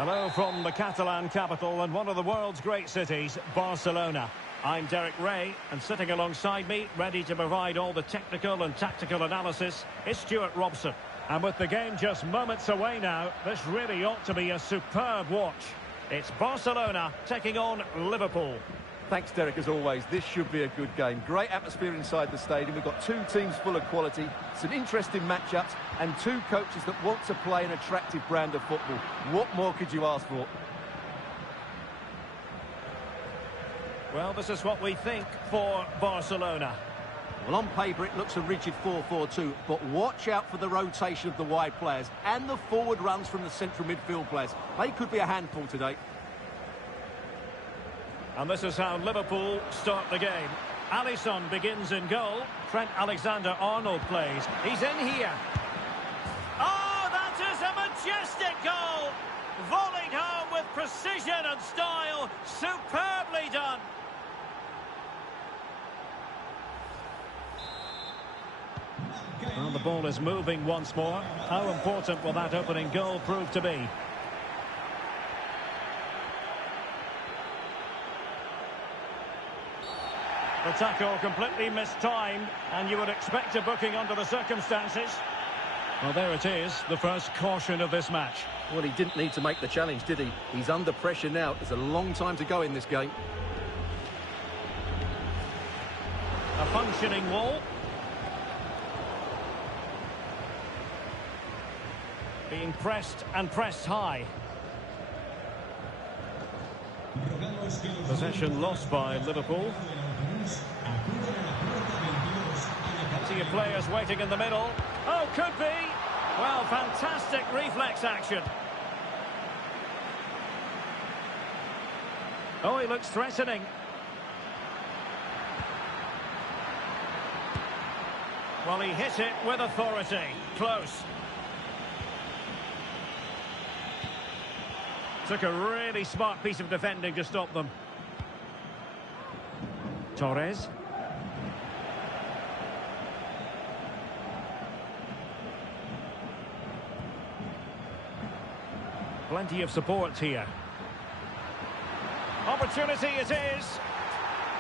Hello from the Catalan capital and one of the world's great cities, Barcelona. I'm Derek Ray, and sitting alongside me, ready to provide all the technical and tactical analysis, is Stuart Robson. And with the game just moments away now, this really ought to be a superb watch. It's Barcelona taking on Liverpool. Thanks, Derek, as always. This should be a good game. Great atmosphere inside the stadium. We've got two teams full of quality, some interesting matchups, and two coaches that want to play an attractive brand of football. What more could you ask for? Well, this is what we think for Barcelona. Well, on paper, it looks a rigid 4-4-2, but watch out for the rotation of the wide players and the forward runs from the central midfield players. They could be a handful today. And this is how Liverpool start the game. Alisson begins in goal. Trent Alexander-Arnold plays. He's in here. Oh, that is a majestic goal! Volleyed home with precision and style. Superbly done. Well, the ball is moving once more. How important will that opening goal prove to be? The tackle completely mistimed, and you would expect a booking under the circumstances. Well, there it is, the first caution of this match. Well, he didn't need to make the challenge, did he? He's under pressure now. There's a long time to go in this game. A functioning wall. Being pressed and pressed high. Possession lost by Liverpool. Plenty of players waiting in the middle. Oh, could be. Well, fantastic reflex action. Oh, he looks threatening. Well, he hit it with authority. Close. Took a really smart piece of defending to stop them. Torres. Plenty of support here. Opportunity it is.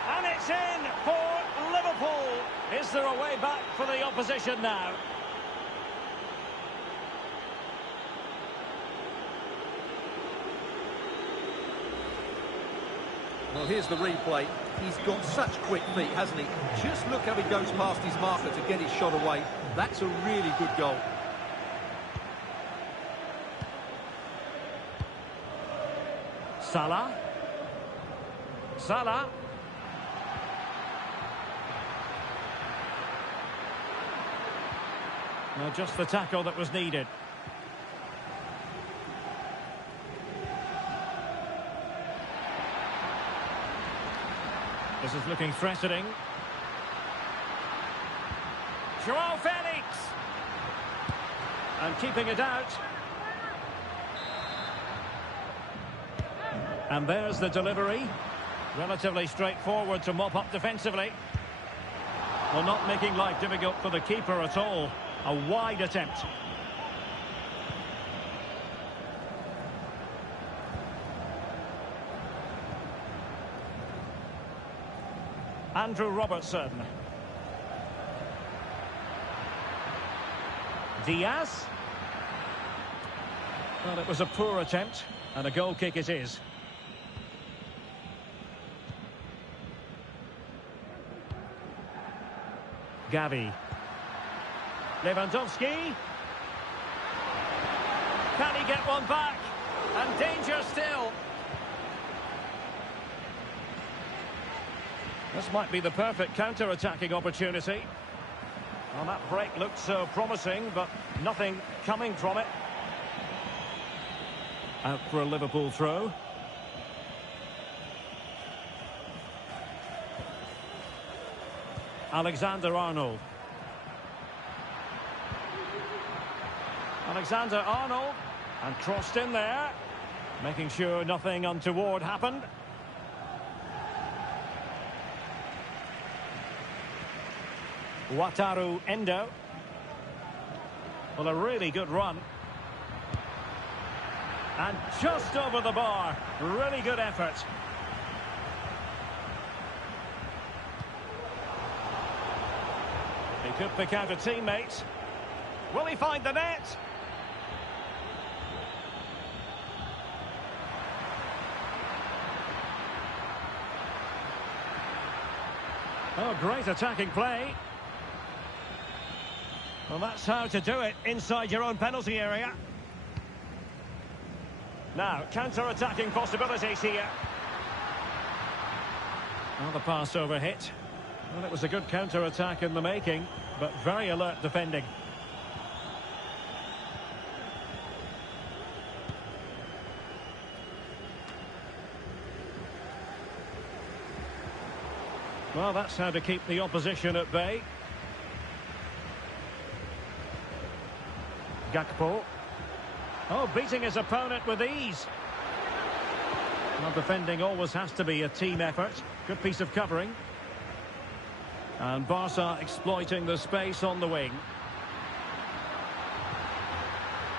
And it's in for Liverpool. Is there a way back for the opposition now? Well, here's the replay. He's got such quick feet, hasn't he? Just look how he goes past his marker to get his shot away. That's a really good goal. Salah. Salah. Well, just the tackle that was needed. This is looking threatening. Joao Felix! And keeping it out. And there's the delivery. Relatively straightforward to mop up defensively. Well, not making life difficult for the keeper at all. A wide attempt. Andrew Robertson. Diaz. Well, it was a poor attempt, and a goal kick it is. Gavi. Lewandowski. Can he get one back? And danger still. This might be the perfect counter-attacking opportunity. Well, that break looked so promising, but nothing coming from it. Out for a Liverpool throw. Alexander-Arnold. Alexander-Arnold. And crossed in there. Making sure nothing untoward happened. Wataru Endo. Well, a really good run. And just over the bar. Really good effort. He could pick out a teammate. Will he find the net? Oh, great attacking play. Well, that's how to do it inside your own penalty area. Now, counter-attacking possibilities here. Well, the pass over hit. Well, it was a good counter-attack in the making, but very alert defending. Well, that's how to keep the opposition at bay. Gakpo. Oh, beating his opponent with ease. Well, defending always has to be a team effort. Good piece of covering. And Barca exploiting the space on the wing.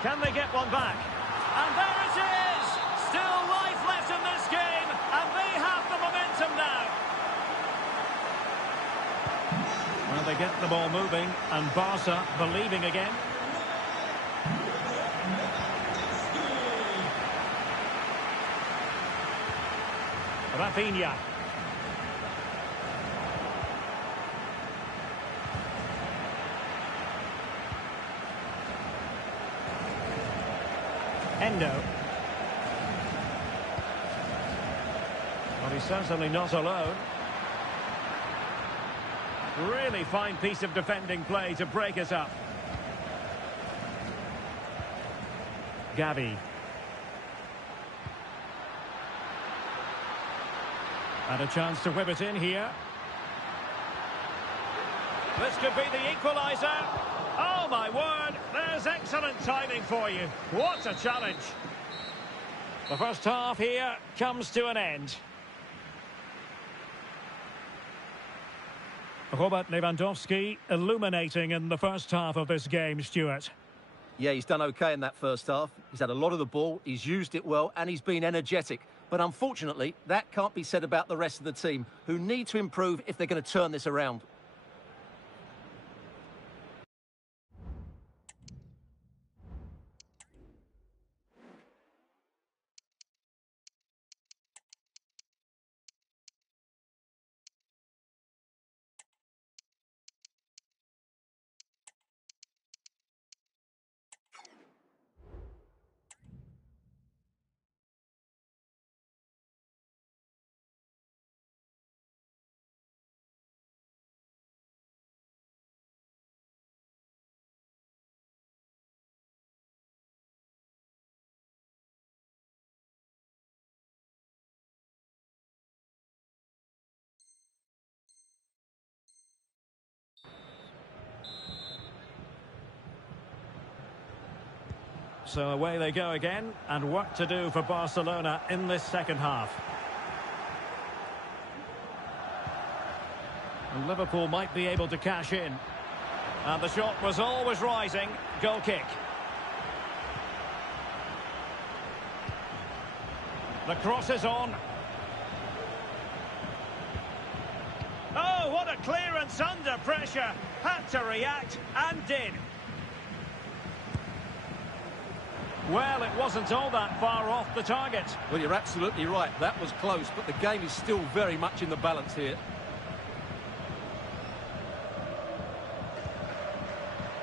Can they get one back? And there it is! Still life left in this game, and they have the momentum now. Well, they get the ball moving, and Barca believing again. Rafinha. Endo. Well, he's certainly not alone. Really fine piece of defending play to break it up. Gavi. And a chance to whip it in here. This could be the equaliser. Oh, my word. There's excellent timing for you. What a challenge. The first half here comes to an end. Robert Lewandowski illuminating in the first half of this game, Stuart. Yeah, he's done okay in that first half. He's had a lot of the ball, he's used it well, and he's been energetic. But unfortunately, that can't be said about the rest of the team, who need to improve if they're going to turn this around. So away they go again, and work to do for Barcelona in this second half. And Liverpool might be able to cash in. And the shot was always rising. Goal kick. The cross is on. Oh, what a clearance under pressure. Had to react and did. Well, it wasn't all that far off the target. Well, you're absolutely right. That was close, but the game is still very much in the balance here.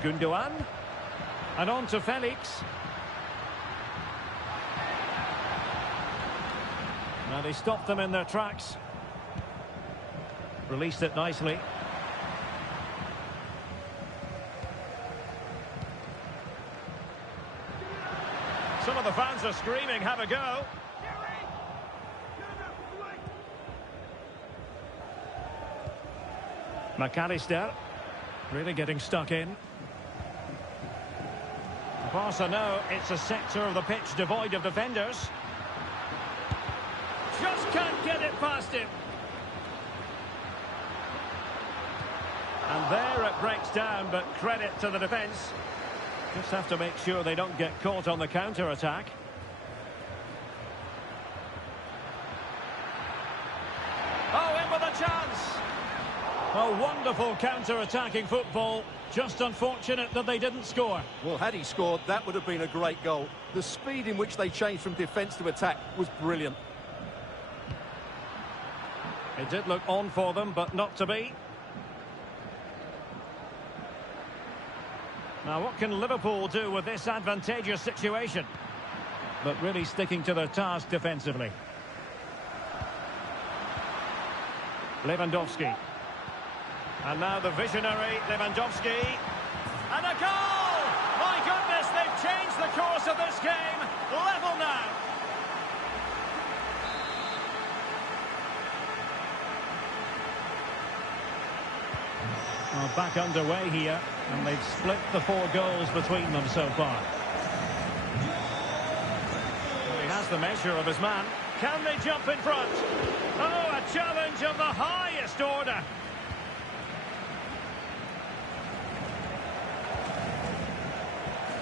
Gundogan. And on to Felix. Now they stopped them in their tracks. Released it nicely. Some of the fans are screaming, have a go. McAllister really getting stuck in. Barca know it's a sector of the pitch devoid of defenders. Just can't get it past him. And there it breaks down, but credit to the defence. Just have to make sure they don't get caught on the counter-attack. Oh, wonderful counter-attacking football. Just unfortunate that they didn't score. Well, had he scored, that would have been a great goal. The speed in which they changed from defence to attack was brilliant. It did look on for them, but not to be. Now, what can Liverpool do with this advantageous situation? But really sticking to their task defensively. Lewandowski. And now the visionary Lewandowski. And a goal! My goodness, they've changed the course of this game. Level now. Well, back underway here, and they've split the 4 goals between them so far. Well, he has the measure of his man. Can they jump in front? Oh, a challenge of the highest order.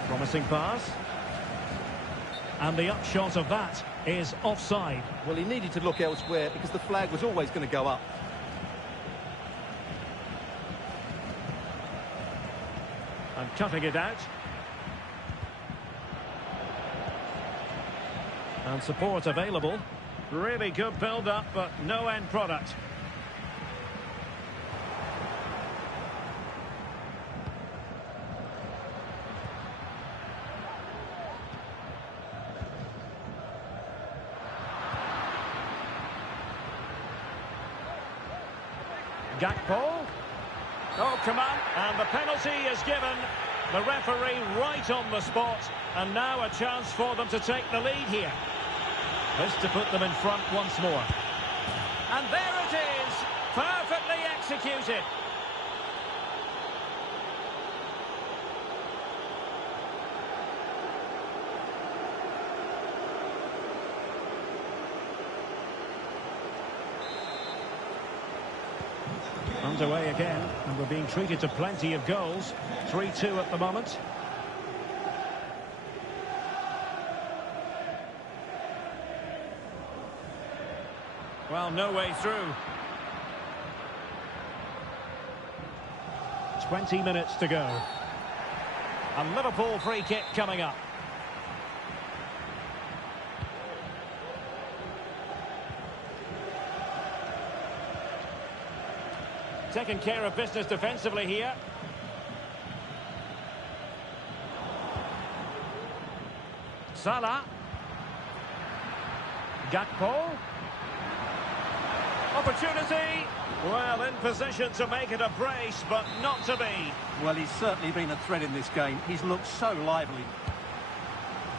Promising pass. And the upshot of that is offside. Well, he needed to look elsewhere because the flag was always going to go up. And cutting it out. And support available. Really good build-up, but no end product. Gakpo. Oh, come on. And the penalty is given. The referee right on the spot. And now a chance for them to take the lead here. This to put them in front once more. And there it is. Perfectly executed. Underway again, and we're being treated to plenty of goals. 3-2 at the moment. Well, no way through. 20 minutes to go. A Liverpool free kick coming up. Taking care of business defensively here. Salah. Gakpo. Opportunity. Well, in position to make it a brace, but not to be. Well, he's certainly been a threat in this game. He's looked so lively.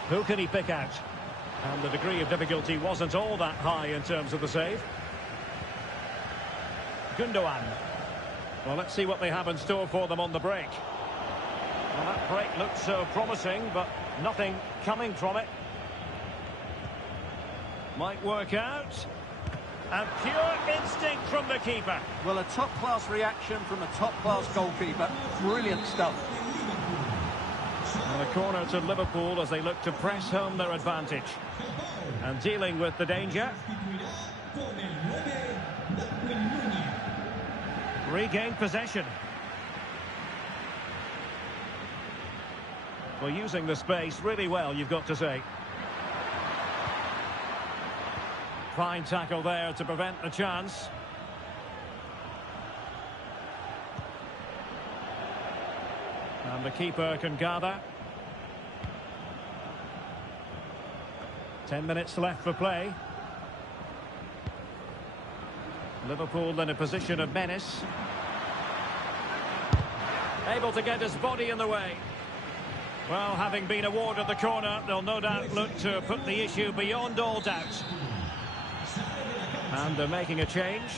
Who can he pick out? And the degree of difficulty wasn't all that high in terms of the save. Gundogan. Well, let's see what they have in store for them on the break. Well, that break looked so promising, but nothing coming from it. Might work out. And pure instinct from the keeper. Well, a top-class reaction from a top-class goalkeeper. Brilliant stuff. And a corner to Liverpool as they look to press home their advantage. And dealing with the danger. Regained possession. Well, using the space really well, you've got to say. Fine tackle there to prevent the chance. And the keeper can gather. 10 minutes left for play. Liverpool in a position of menace. Able to get his body in the way. Well, having been awarded the corner, they'll no doubt look to put the issue beyond all doubt. And they're making a change.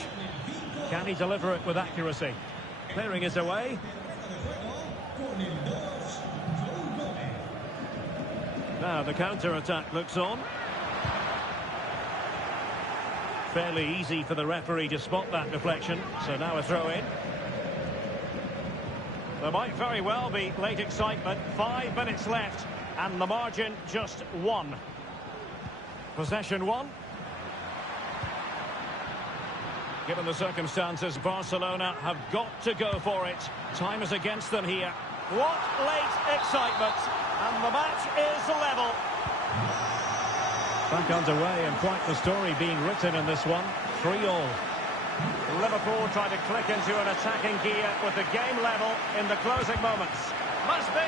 Can he deliver it with accuracy? Clearing his away. Now the counter-attack looks on. Fairly easy for the referee to spot that deflection. So now a throw-in. There might very well be late excitement. 5 minutes left. And the margin just 1. Possession 1. Given the circumstances, Barcelona have got to go for it. Time is against them here. What late excitement. And the match is level. Back underway and quite the story being written in this one. 3-3. Liverpool trying to click into an attacking gear with the game level in the closing moments. Must be!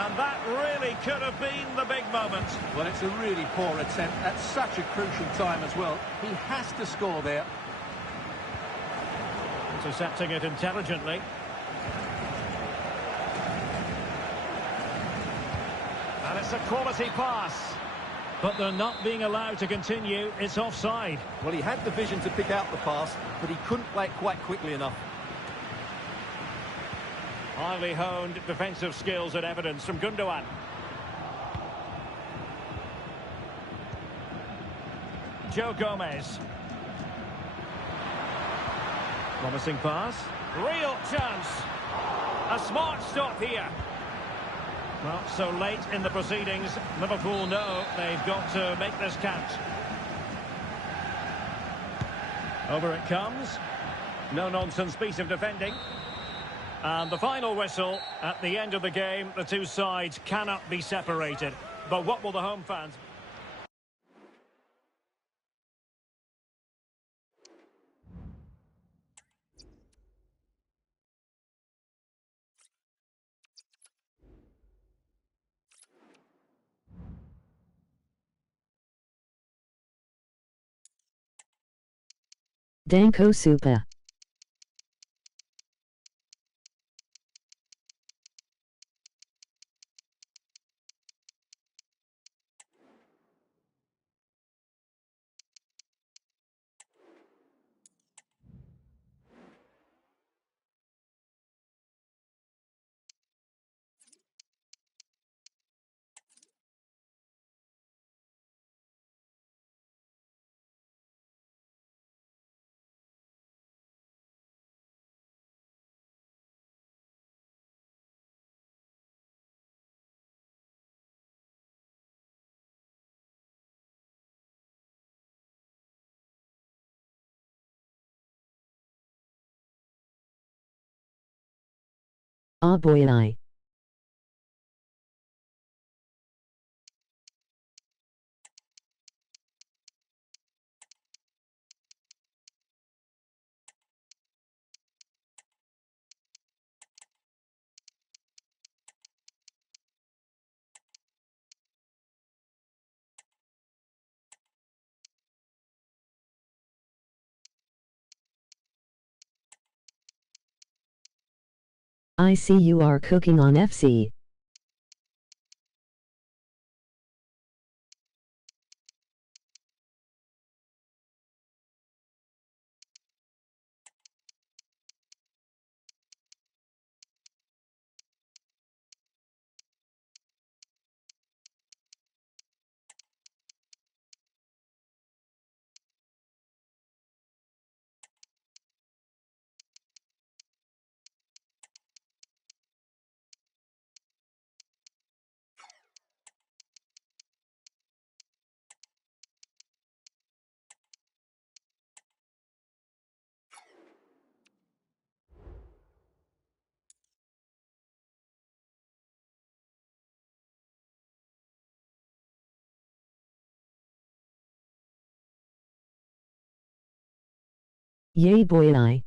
And that really could have been the big moment. Well, it's a really poor attempt at such a crucial time as well. He has to score there. Intercepting it intelligently. And it's a quality pass. But they're not being allowed to continue. It's offside. Well, he had the vision to pick out the pass, but he couldn't play it quite quickly enough. Highly honed defensive skills and evidence from Gundogan. Joe Gomez. Promising pass. Real chance. A smart stop here. Well, so late in the proceedings, Liverpool know they've got to make this count. Over it comes. No-nonsense piece of defending. And the final whistle at the end of the game. The two sides cannot be separated. But what will the home fans... Danko Supa. Ah boy I. I see you are cooking on FC. Yay boy I.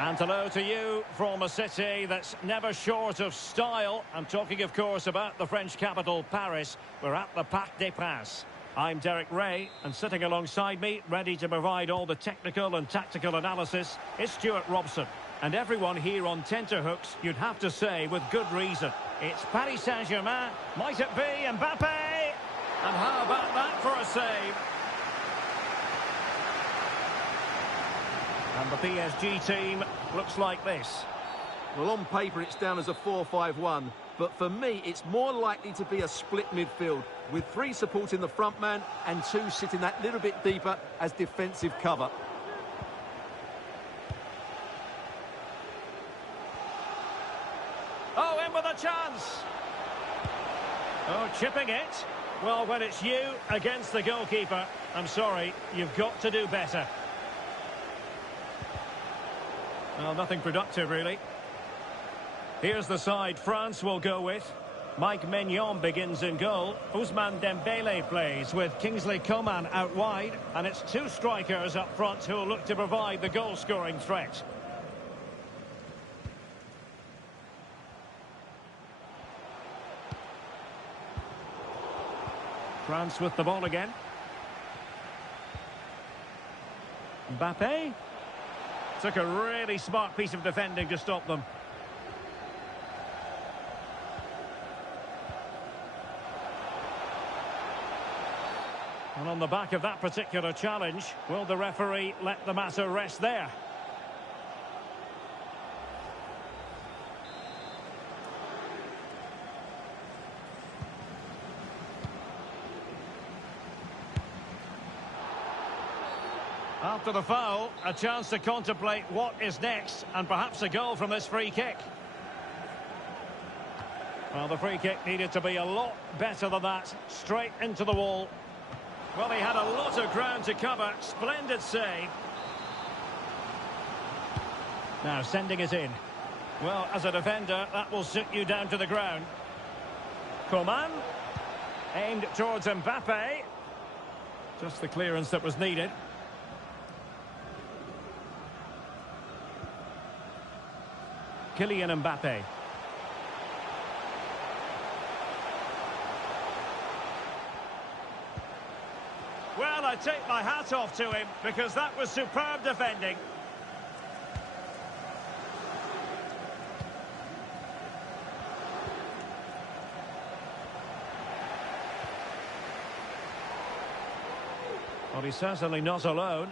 And hello to you from a city that's never short of style. I'm talking, of course, about the French capital, Paris. We're at the Parc des Princes. I'm Derek Ray, and sitting alongside me, ready to provide all the technical and tactical analysis, is Stuart Robson. And everyone here on tenterhooks, you'd have to say, with good reason. It's Paris Saint-Germain. Might it be Mbappe? And how about that for a save? And the PSG team looks like this. Well, on paper, it's down as a 4-5-1. But for me, it's more likely to be a split midfield, with 3 supporting the front man and 2 sitting that little bit deeper as defensive cover. Oh, in with a chance. Oh, chipping it. Well, when it's you against the goalkeeper, I'm sorry, you've got to do better. Well, nothing productive, really. Here's the side France will go with. Mike Maignan begins in goal. Ousmane Dembele plays with Kingsley Coman out wide. And it's 2 strikers up front who will look to provide the goal-scoring threat. France with the ball again. Mbappe. Took a really smart piece of defending to stop them. And on the back of that particular challenge, will the referee let the matter rest there? After the foul, a chance to contemplate what is next, and perhaps a goal from this free kick. Well, the free kick needed to be a lot better than that. Straight into the wall. Well, he had a lot of ground to cover. Splendid save. Now sending it in. Well, as a defender, that will sit you down to the ground. Coman. Aimed towards Mbappe. Just the clearance that was needed. Kylian Mbappe. Well, I take my hat off to him because that was superb defending. Well, he's certainly not alone.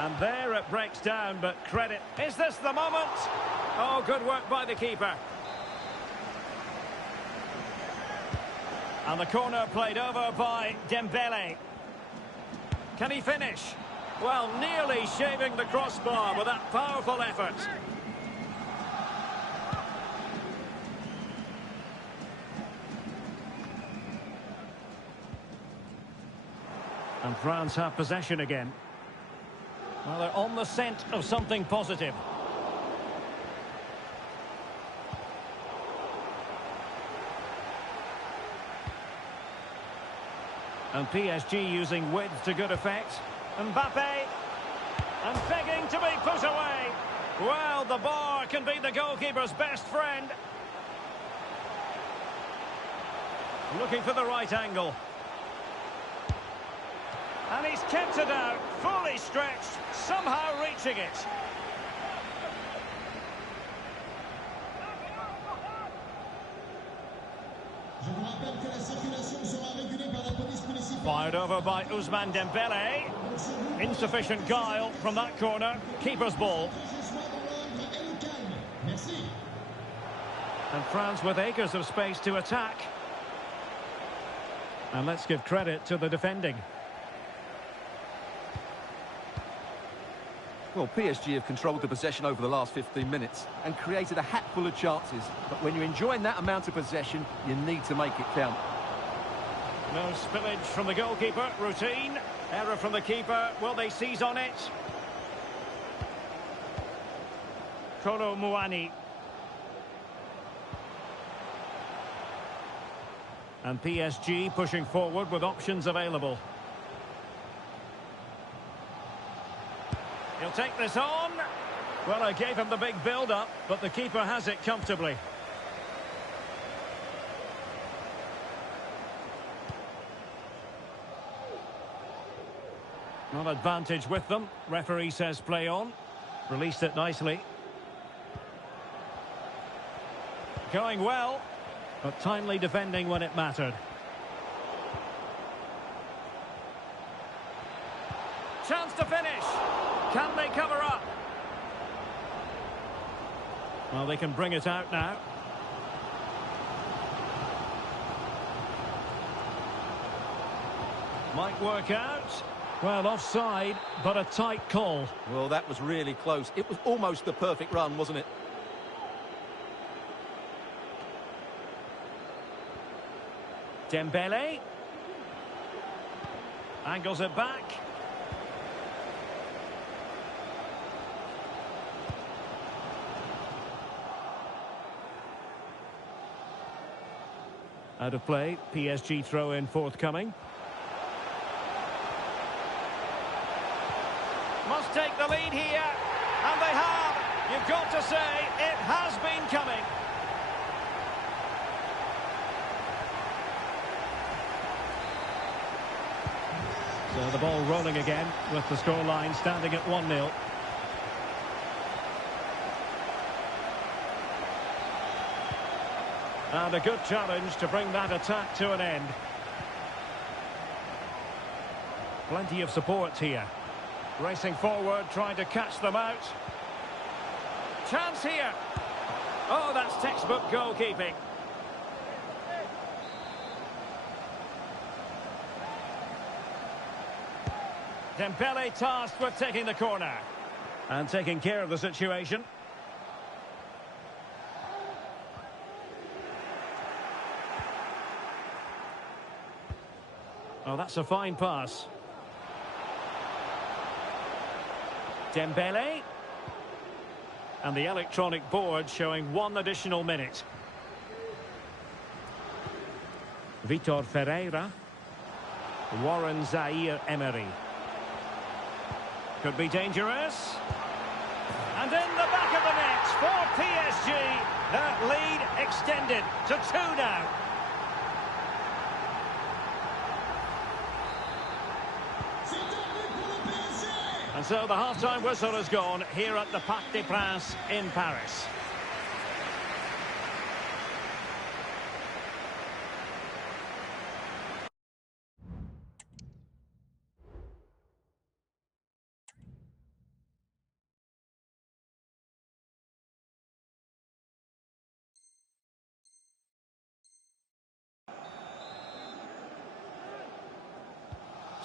And there it breaks down, but credit. Is this the moment? Oh, good work by the keeper. And the corner played over by Dembele. Can he finish? Well, nearly shaving the crossbar with that powerful effort. And France have possession again. Well, they're on the scent of something positive. And PSG using width to good effect. Mbappe. And begging to be put away. Well, the bar can be the goalkeeper's best friend. Looking for the right angle. And he's kept it out, fully stretched, somehow reaching it. Fired over by Ousmane Dembele. Insufficient guile from that corner. Keeper's ball. And France with acres of space to attack. And let's give credit to the defending. Well, PSG have controlled the possession over the last 15 minutes and created a hatful of chances. But when you're enjoying that amount of possession, you need to make it count. No spillage from the goalkeeper. Routine. Error from the keeper. Will they seize on it? Kolo Muani. And PSG pushing forward with options available. He'll take this on. Well, I gave him the big build-up, but the keeper has it comfortably. Not advantage with them. Referee says play on. Released it nicely. Going well, but timely defending when it mattered. Chance to finish. Can they cover up? Well, they can bring it out now. Might work out. Well, offside, but a tight call. Well, that was really close. It was almost the perfect run, wasn't it? Dembele. Angles it back. Out of play. PSG throw-in forthcoming. Must take the lead here. And they have. You've got to say, it has been coming. So the ball rolling again with the scoreline standing at 1-0. And a good challenge to bring that attack to an end. Plenty of support here. Racing forward, trying to catch them out. Chance here. Oh, that's textbook goalkeeping. Dembele tasked with taking the corner. And taking care of the situation. Oh, that's a fine pass. Dembele. And the electronic board showing 1 additional minute. Vitor Ferreira. Warren Zaire-Emery. Could be dangerous. And in the back of the net for PSG. That lead extended to 2 now. And so the half-time whistle has gone here at the Parc des Princes in Paris.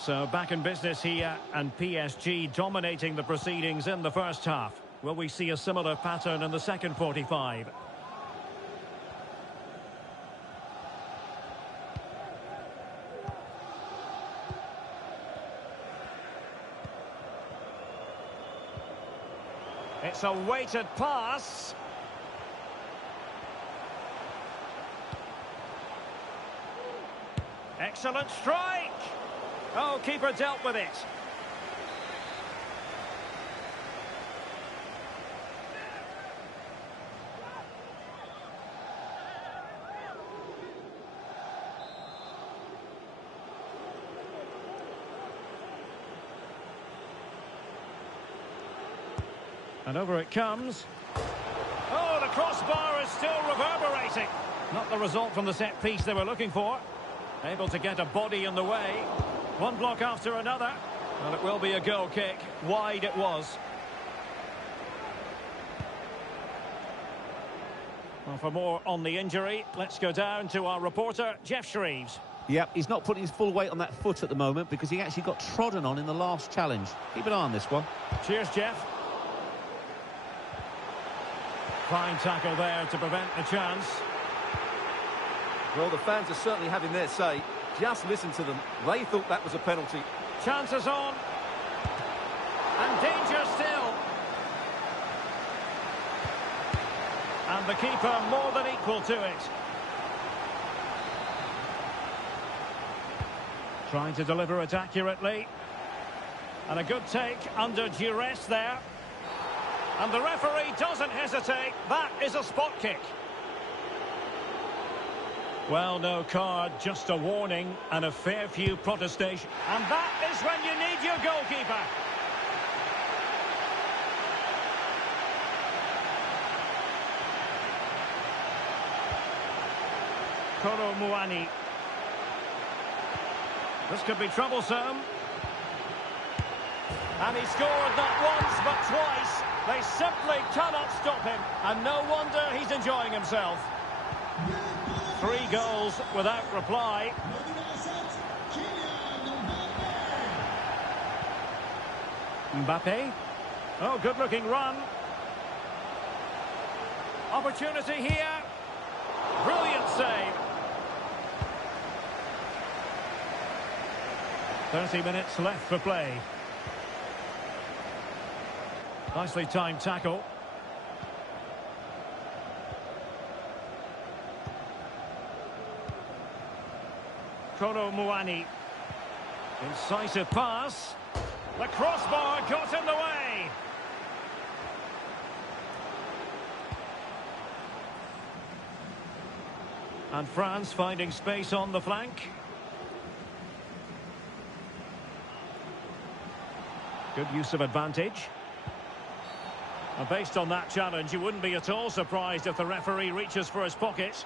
So back in business here, and PSG dominating the proceedings in the first half. Will we see a similar pattern in the second 45? It's a weighted pass. Excellent strike. Oh, keeper dealt with it. And over it comes. Oh, the crossbar is still reverberating. Not the result from the set piece they were looking for. Able to get a body in the way. One block after another. Well, it will be a goal kick. Wide it was. Well, for more on the injury, let's go down to our reporter, Jeff Shreves. Yep, he's not putting his full weight on that foot at the moment because he actually got trodden on in the last challenge. Keep an eye on this one. Cheers, Jeff. Fine tackle there to prevent the chance. Well, the fans are certainly having their say. Just listen to them. They thought that was a penalty. Chances on. And danger still. And the keeper more than equal to it. Trying to deliver it accurately. And a good take under duress there. And the referee doesn't hesitate. That is a spot kick. Well, no card, just a warning and a fair few protestation. And that is when you need your goalkeeper. Koro Muani. This could be troublesome. And he scored not once but twice. They simply cannot stop him. And no wonder he's enjoying himself. 3 goals without reply. Mbappe. Oh, good-looking run. Opportunity here. Brilliant save. 30 minutes left for play. Nicely timed tackle. Koro Muani. Incisive pass. The crossbar got in the way. And France finding space on the flank. Good use of advantage. And based on that challenge, you wouldn't be at all surprised if the referee reaches for his pocket.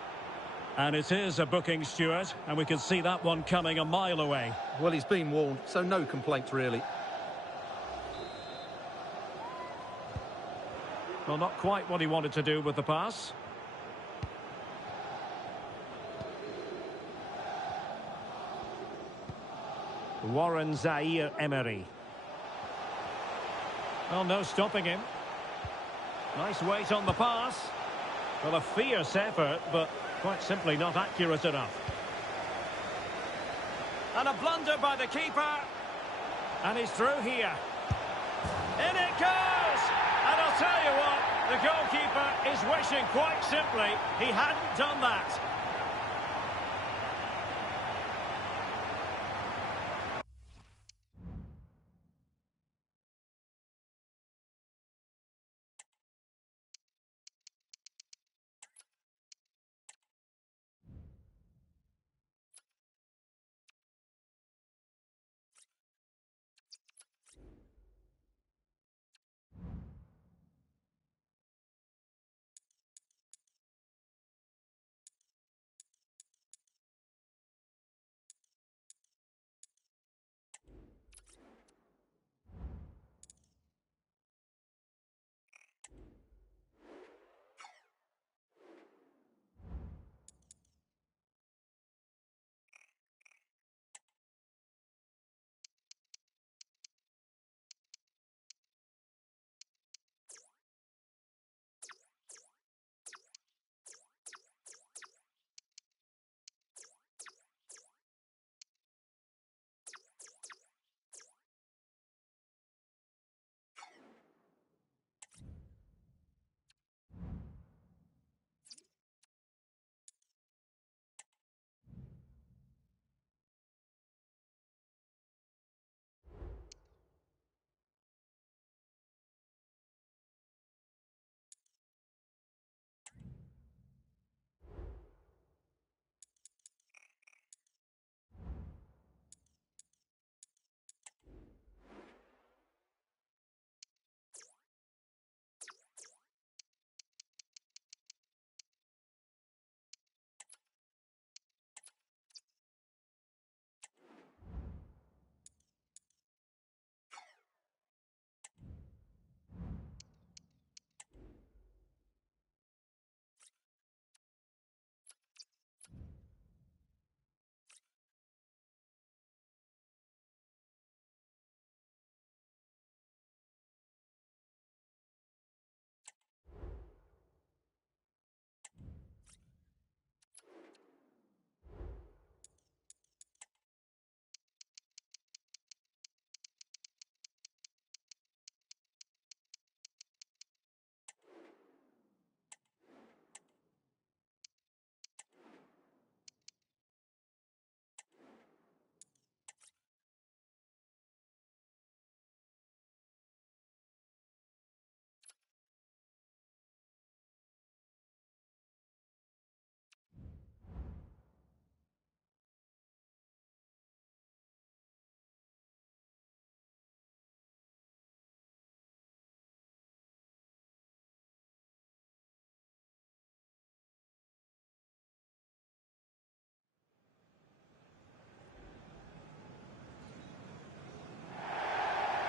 And it is a booking, Stuart, and we can see that one coming a mile away. Well, he's been warned, so no complaints really. Well, not quite what he wanted to do with the pass. Warren Zaire-Emery. Well, no stopping him. Nice weight on the pass. Well, a fierce effort, but quite simply not accurate enough. And a blunder by the keeper. And he's through here. In it goes! And I'll tell you what, the goalkeeper is wishing quite simply he hadn't done that.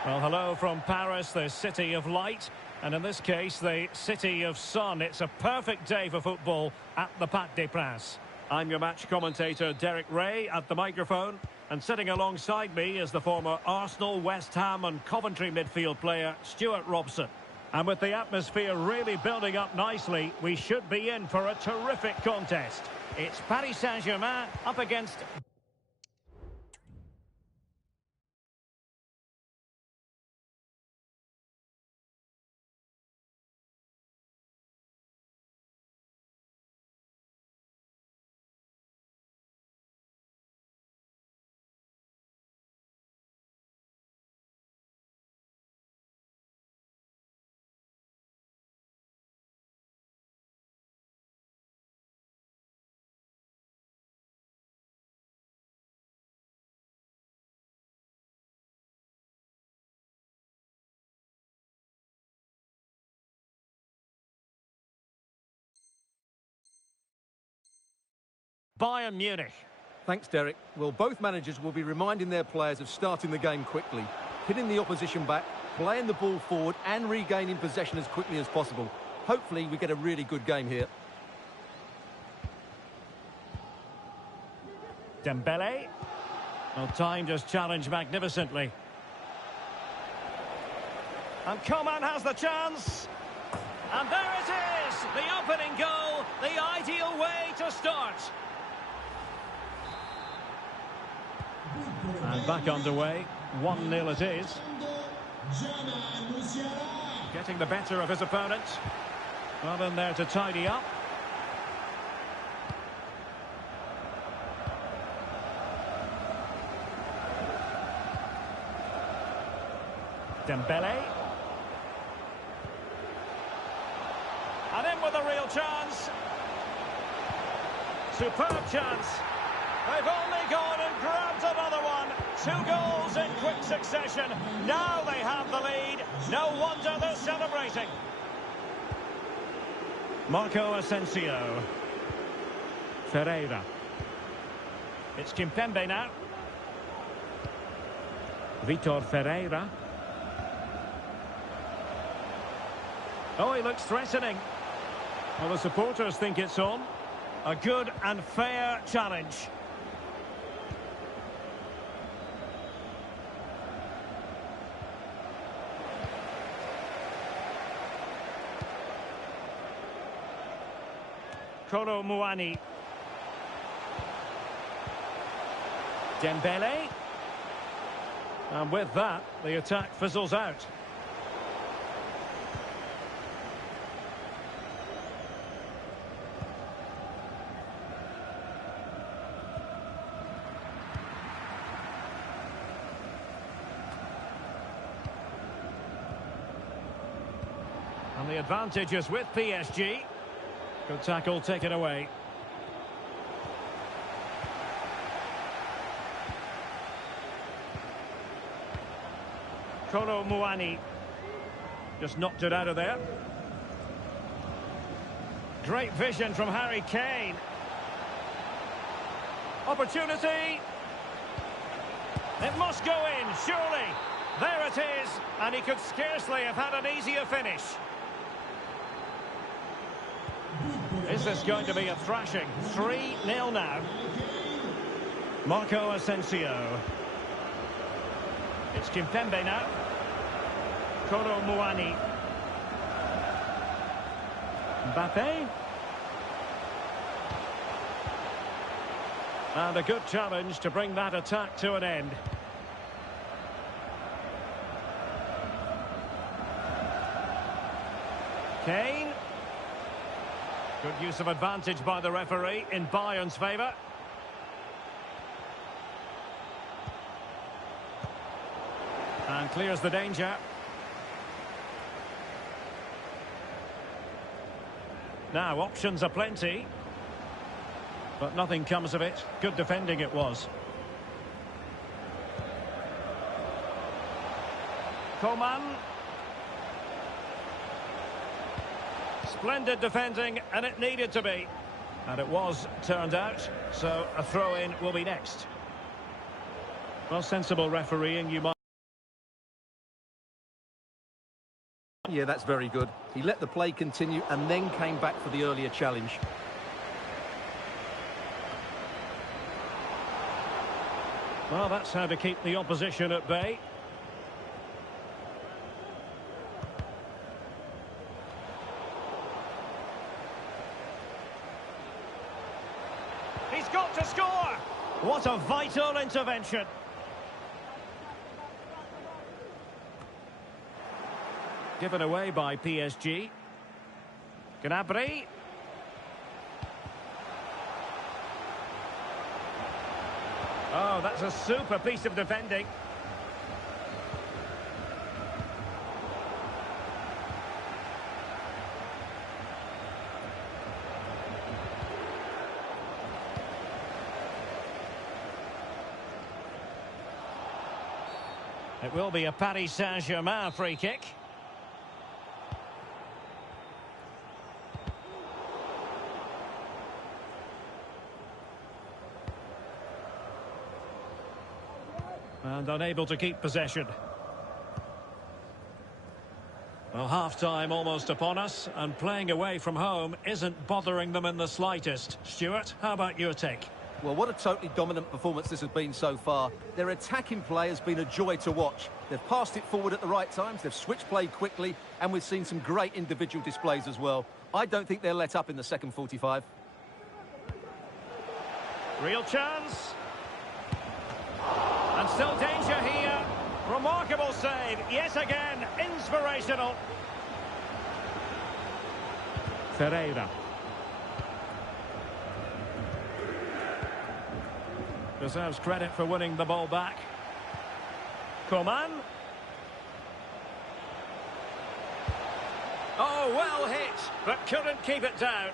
Well, hello from Paris, the city of light, and in this case, the city of sun. It's a perfect day for football at the Parc des Princes. I'm your match commentator, Derek Ray, at the microphone, and sitting alongside me is the former Arsenal, West Ham and Coventry midfield player, Stuart Robson. And with the atmosphere really building up nicely, we should be in for a terrific contest. It's Paris Saint-Germain up against... Bayern Munich. Thanks, Derek. Well, both managers will be reminding their players of starting the game quickly, hitting the opposition back, playing the ball forward and regaining possession as quickly as possible. Hopefully, we get a really good game here. Dembele. Well, time just challenged magnificently. And Coman has the chance. And there it is! The opening goal, the ideal way to start. And back underway, 1-0 it is. Getting the better of his opponent. Well in there to tidy up. Dembele. And in with a real chance. Superb chance. They've only gone and grabbed another one. 2 goals in quick succession. Now they have the lead. No wonder they're celebrating. Marco Asensio. Ferreira. It's Kimpembe now. Vitor Ferreira. Oh, he looks threatening. Well, the supporters think it's on. A good and fair challenge. Kolo Muani. Dembele. And with that, the attack fizzles out. And the advantage is with PSG. Good tackle, taken away. Kolo Muani just knocked it out of there. Great vision from Harry Kane. Opportunity. It must go in, surely. There it is, and he could scarcely have had an easier finish. Is this going to be a thrashing? 3-0 now. Marco Asensio. It's Kimpembe now. Kolo Muani. Mbappe. And a good challenge to bring that attack to an end. Kane. Good use of advantage by the referee in Bayern's favour. And clears the danger. Now, options are plenty. But nothing comes of it. Good defending it was. Coman. Splendid defending, and it needed to be. And it was turned out, so a throw-in will be next. Well, sensible refereeing, you might Yeah, that's very good. He let the play continue and then came back for the earlier challenge. Well, that's how to keep the opposition at bay. He's got to score! What a vital intervention. Given away by PSG. Gnabry. Oh, that's a super piece of defending. It will be a Paris Saint-Germain free kick. And unable to keep possession. Well, half-time almost upon us, and playing away from home isn't bothering them in the slightest. Stuart, how about your take? Well, what a totally dominant performance this has been so far. Their attacking play has been a joy to watch. They've passed it forward at the right times, they've switched play quickly, and we've seen some great individual displays as well. I don't think they'll let up in the second 45. Real chance. And still danger here. Remarkable save. Yet again, inspirational. Ferreira. Deserves credit for winning the ball back. Coman. Oh, well hit, but couldn't keep it down.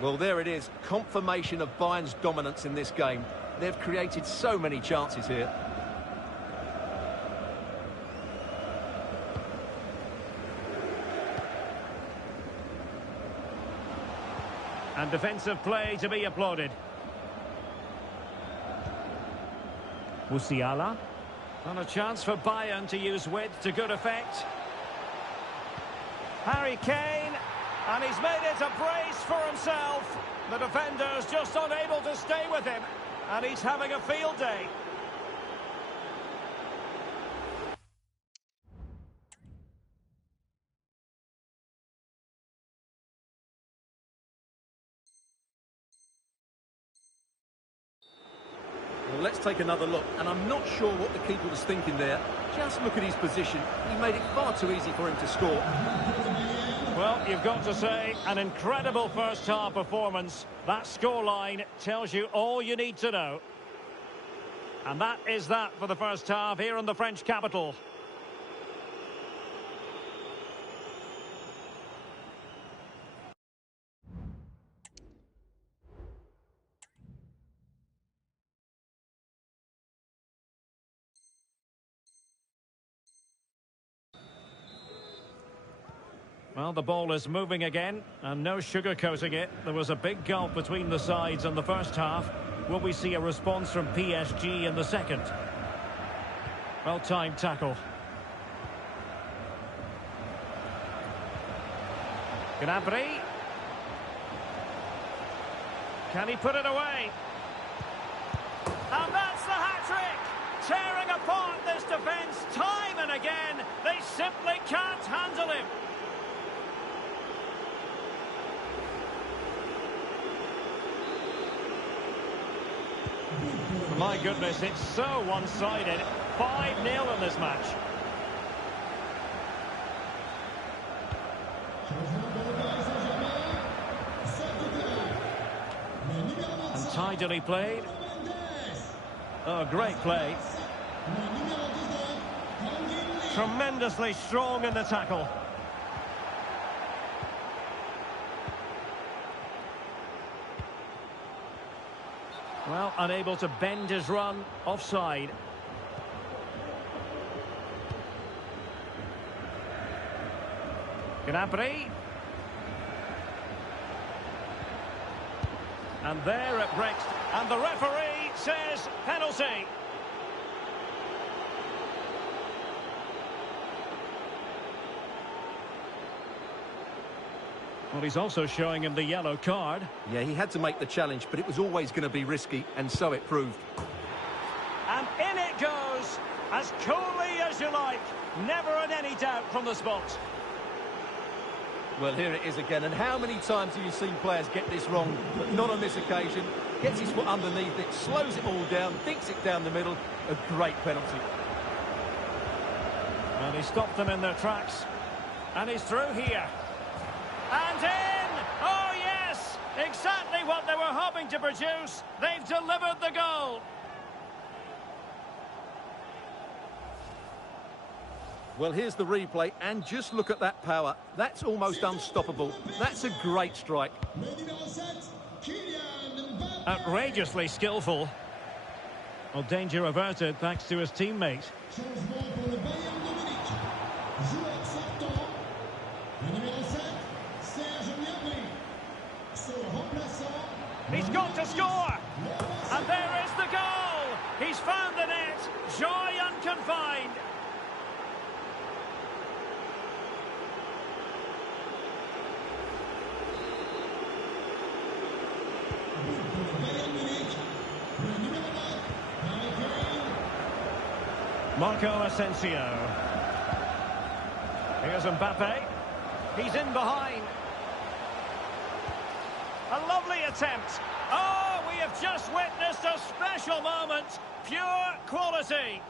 Well, there it is. Confirmation of Bayern's dominance in this game. They've created so many chances here. And defensive play to be applauded. Musiala. And a chance for Bayern to use width to good effect. Harry Kane. And he's made it a brace for himself. The defender's just unable to stay with him. And he's having a field day. Well, let's take another look, and I'm not sure what the keeper was thinking there. Just look at his position. He made it far too easy for him to score. Well, you've got to say, an incredible first-half performance. That scoreline tells you all you need to know. And that is that for the first half here in the French capital. Well, the ball is moving again, and no sugarcoating it. There was a big gulf between the sides in the first half. Will we see a response from PSG in the second? Well-timed tackle. Gnabry. Can he put it away? And that's the hat-trick! Tearing apart this defence time and again. They simply can't handle him. My goodness, it's so one-sided. 5-0 in this match. And tidily played. Oh, great play. Tremendously strong in the tackle. Well, unable to bend his run, offside. Gnabry. And there it breaks. And the referee says penalty. Well, he's also showing him the yellow card. Yeah, he had to make the challenge, but it was always going to be risky, and so it proved. And in it goes, as coolly as you like. Never in any doubt from the spot. Well, here it is again, and how many times have you seen players get this wrong, but not on this occasion? Gets his foot underneath it, slows it all down, dinks it down the middle. A great penalty. And he stopped them in their tracks. And he's through here. And in! Oh, yes! Exactly what they were hoping to produce. They've delivered the goal. Well, here's the replay, and just look at that power. That's almost unstoppable. That's a great strike. Outrageously skillful. Well, danger averted thanks to his teammate. He's got to score! And there is the goal! He's found the net! Joy unconfined! Marco Asensio. Here's Mbappe. He's in behind. A lovely attempt. Oh, we have just witnessed a special moment. Pure quality.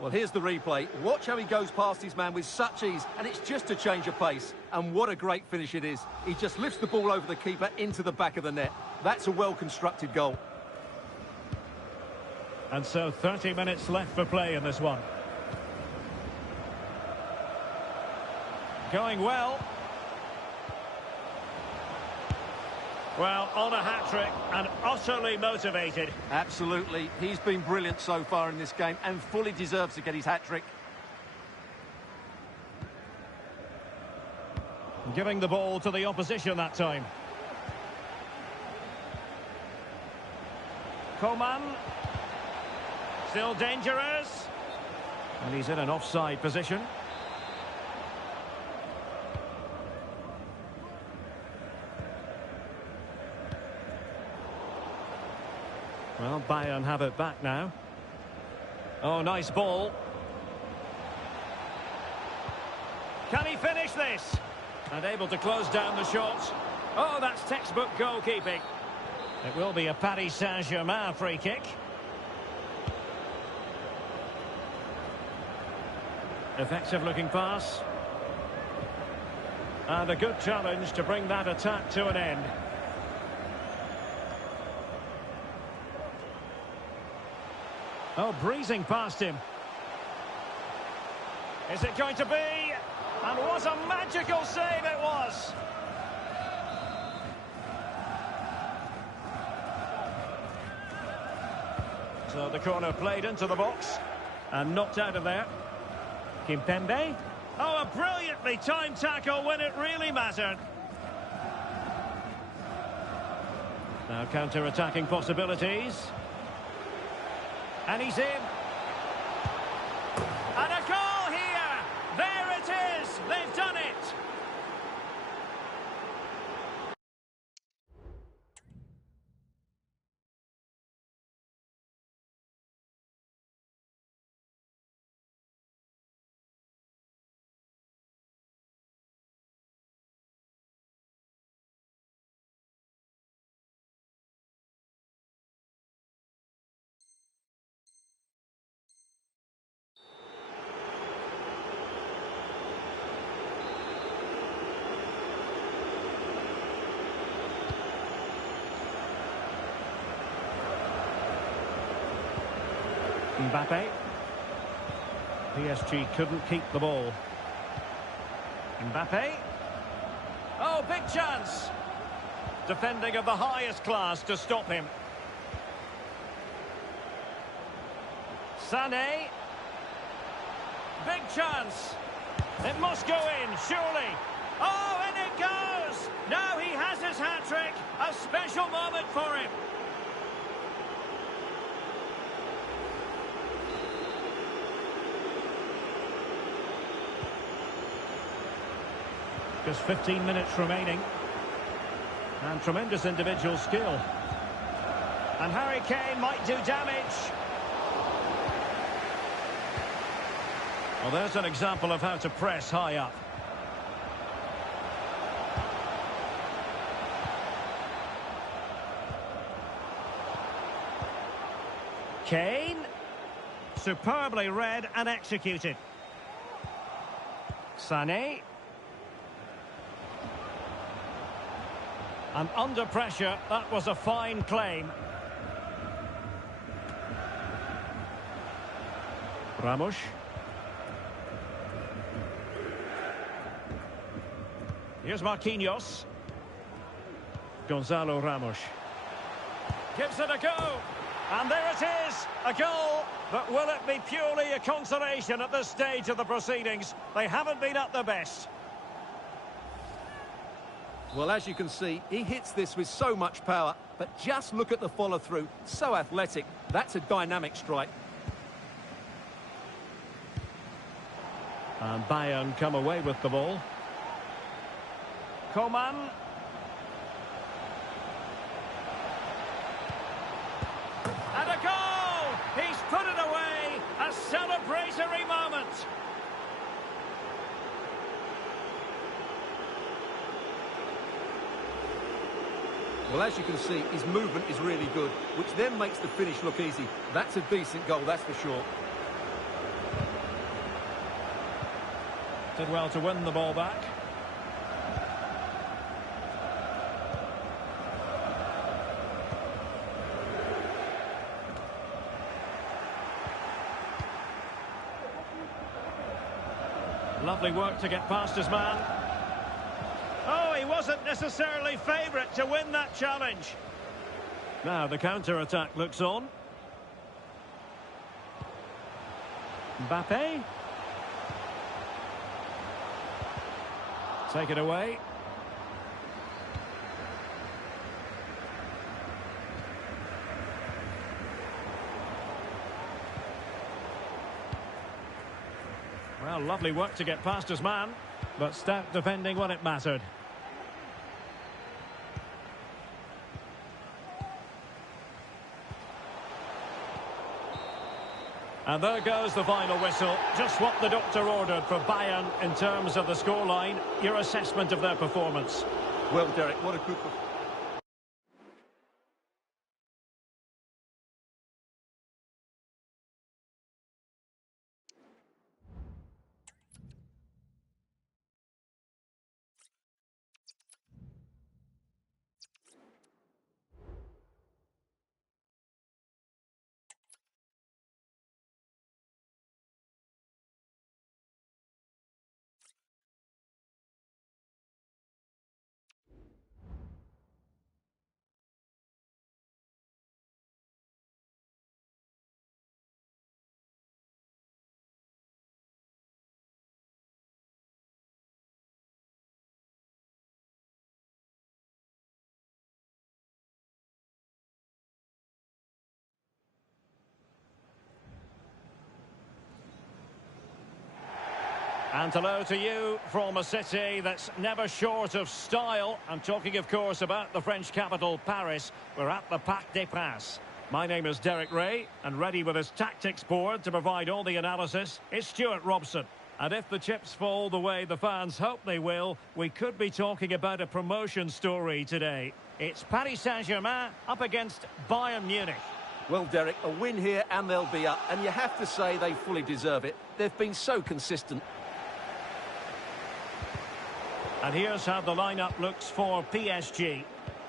Well, here's the replay. Watch how he goes past his man with such ease, and it's just a change of pace. And what a great finish it is. He just lifts the ball over the keeper into the back of the net. That's a well-constructed goal. And so 30 minutes left for play in this one. Going well. Well, on a hat-trick and utterly motivated. Absolutely. He's been brilliant so far in this game and fully deserves to get his hat-trick. Giving the ball to the opposition that time. Coman. Still dangerous. And he's in an offside position. Well, Bayern have it back now. Oh, nice ball. Can he finish this? And able to close down the shots. Oh, that's textbook goalkeeping. It will be a Paris Saint-Germain free kick. Effective looking pass. And a good challenge to bring that attack to an end. Oh, breezing past him. Is it going to be? And what a magical save it was! So the corner played into the box and knocked out of there. Kimpembe. Oh, a brilliantly timed tackle when it really mattered. Now counter-attacking possibilities. And he's in. And a goal here! There it is! They've done it! Mbappe. PSG couldn't keep the ball. Mbappe. Oh, big chance. Defending of the highest class to stop him. Sané. Big chance. It must go in, surely. Oh, and it goes! Now he has his hat-trick. A special moment for him. Just 15 minutes remaining. And tremendous individual skill. And Harry Kane might do damage. Well, there's an example of how to press high up. Kane. Superbly read and executed. Sané. And under pressure, that was a fine claim. Ramos. Here's Marquinhos. Gonzalo Ramos. Gives it a go. And there it is, a goal. But will it be purely a consolation at this stage of the proceedings? They haven't been at their best. Well, as you can see, he hits this with so much power, but just look at the follow-through. So athletic. That's a dynamic strike. And Bayern come away with the ball. Coman. And a goal! He's put it away. A celebratory moment. Well, as you can see, his movement is really good, which then makes the finish look easy. That's a decent goal, that's for sure. Did well to win the ball back. Lovely work to get past his man. Oh, he wasn't necessarily favourite to win that challenge. Now the counter-attack looks on. Mbappe. Take it away. Well, lovely work to get past his man, but stout defending when it mattered. And there goes the final whistle. Just what the doctor ordered for Bayern in terms of the scoreline. Your assessment of their performance. Well, Derek, what a good performance. And hello to you from a city that's never short of style. I'm talking, of course, about the French capital, Paris. We're at the Parc des Princes. My name is Derek Ray, and ready with his tactics board to provide all the analysis is Stuart Robson. And if the chips fall the way the fans hope they will, we could be talking about a promotion story today. It's Paris Saint-Germain up against Bayern Munich. Well, Derek, a win here and they'll be up, and you have to say they fully deserve it. They've been so consistent. And here's how the lineup looks for PSG.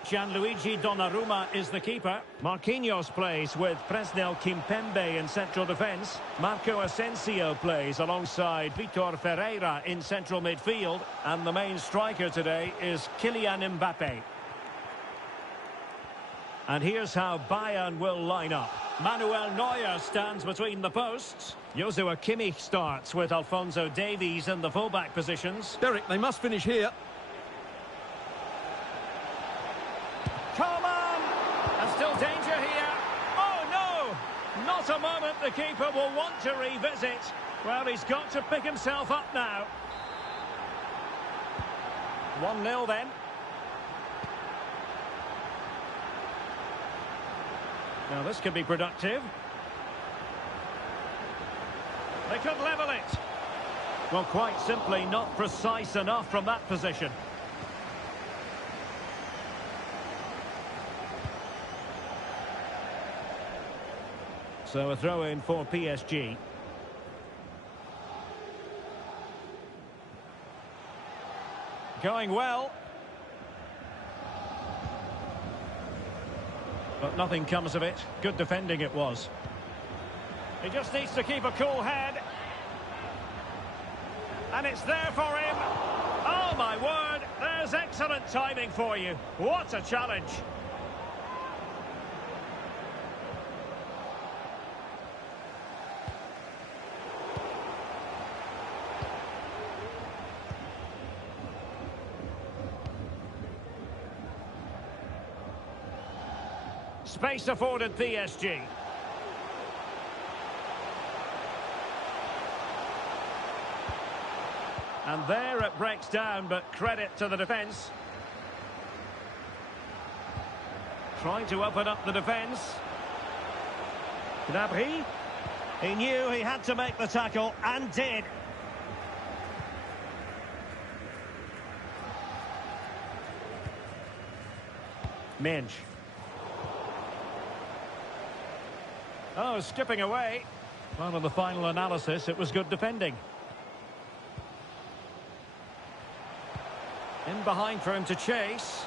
Gianluigi Donnarumma is the keeper. Marquinhos plays with Presnel Kimpembe in central defence. Marco Asensio plays alongside Vitor Ferreira in central midfield. And the main striker today is Kylian Mbappe. And here's how Bayern will line up. Manuel Neuer stands between the posts. Joshua Kimmich starts with Alphonso Davies in the fullback positions. Derek, they must finish here. Come on! And still danger here. Oh, no! Not a moment the keeper will want to revisit. Well, he's got to pick himself up now. 1-0 then. Now this could be productive. They could level it. Well, quite simply not precise enough from that position. So a throw in for PSG. Going well. But nothing comes of it. Good defending it was. He just needs to keep a cool head. And it's there for him. Oh, my word. There's excellent timing for you. What a challenge. Space afforded PSG. And there it breaks down, but credit to the defence. Trying to open up the defence. Gnabry. He knew he had to make the tackle, and did. Minge. Oh, skipping away. Well, in the final analysis, it was good defending. In behind for him to chase.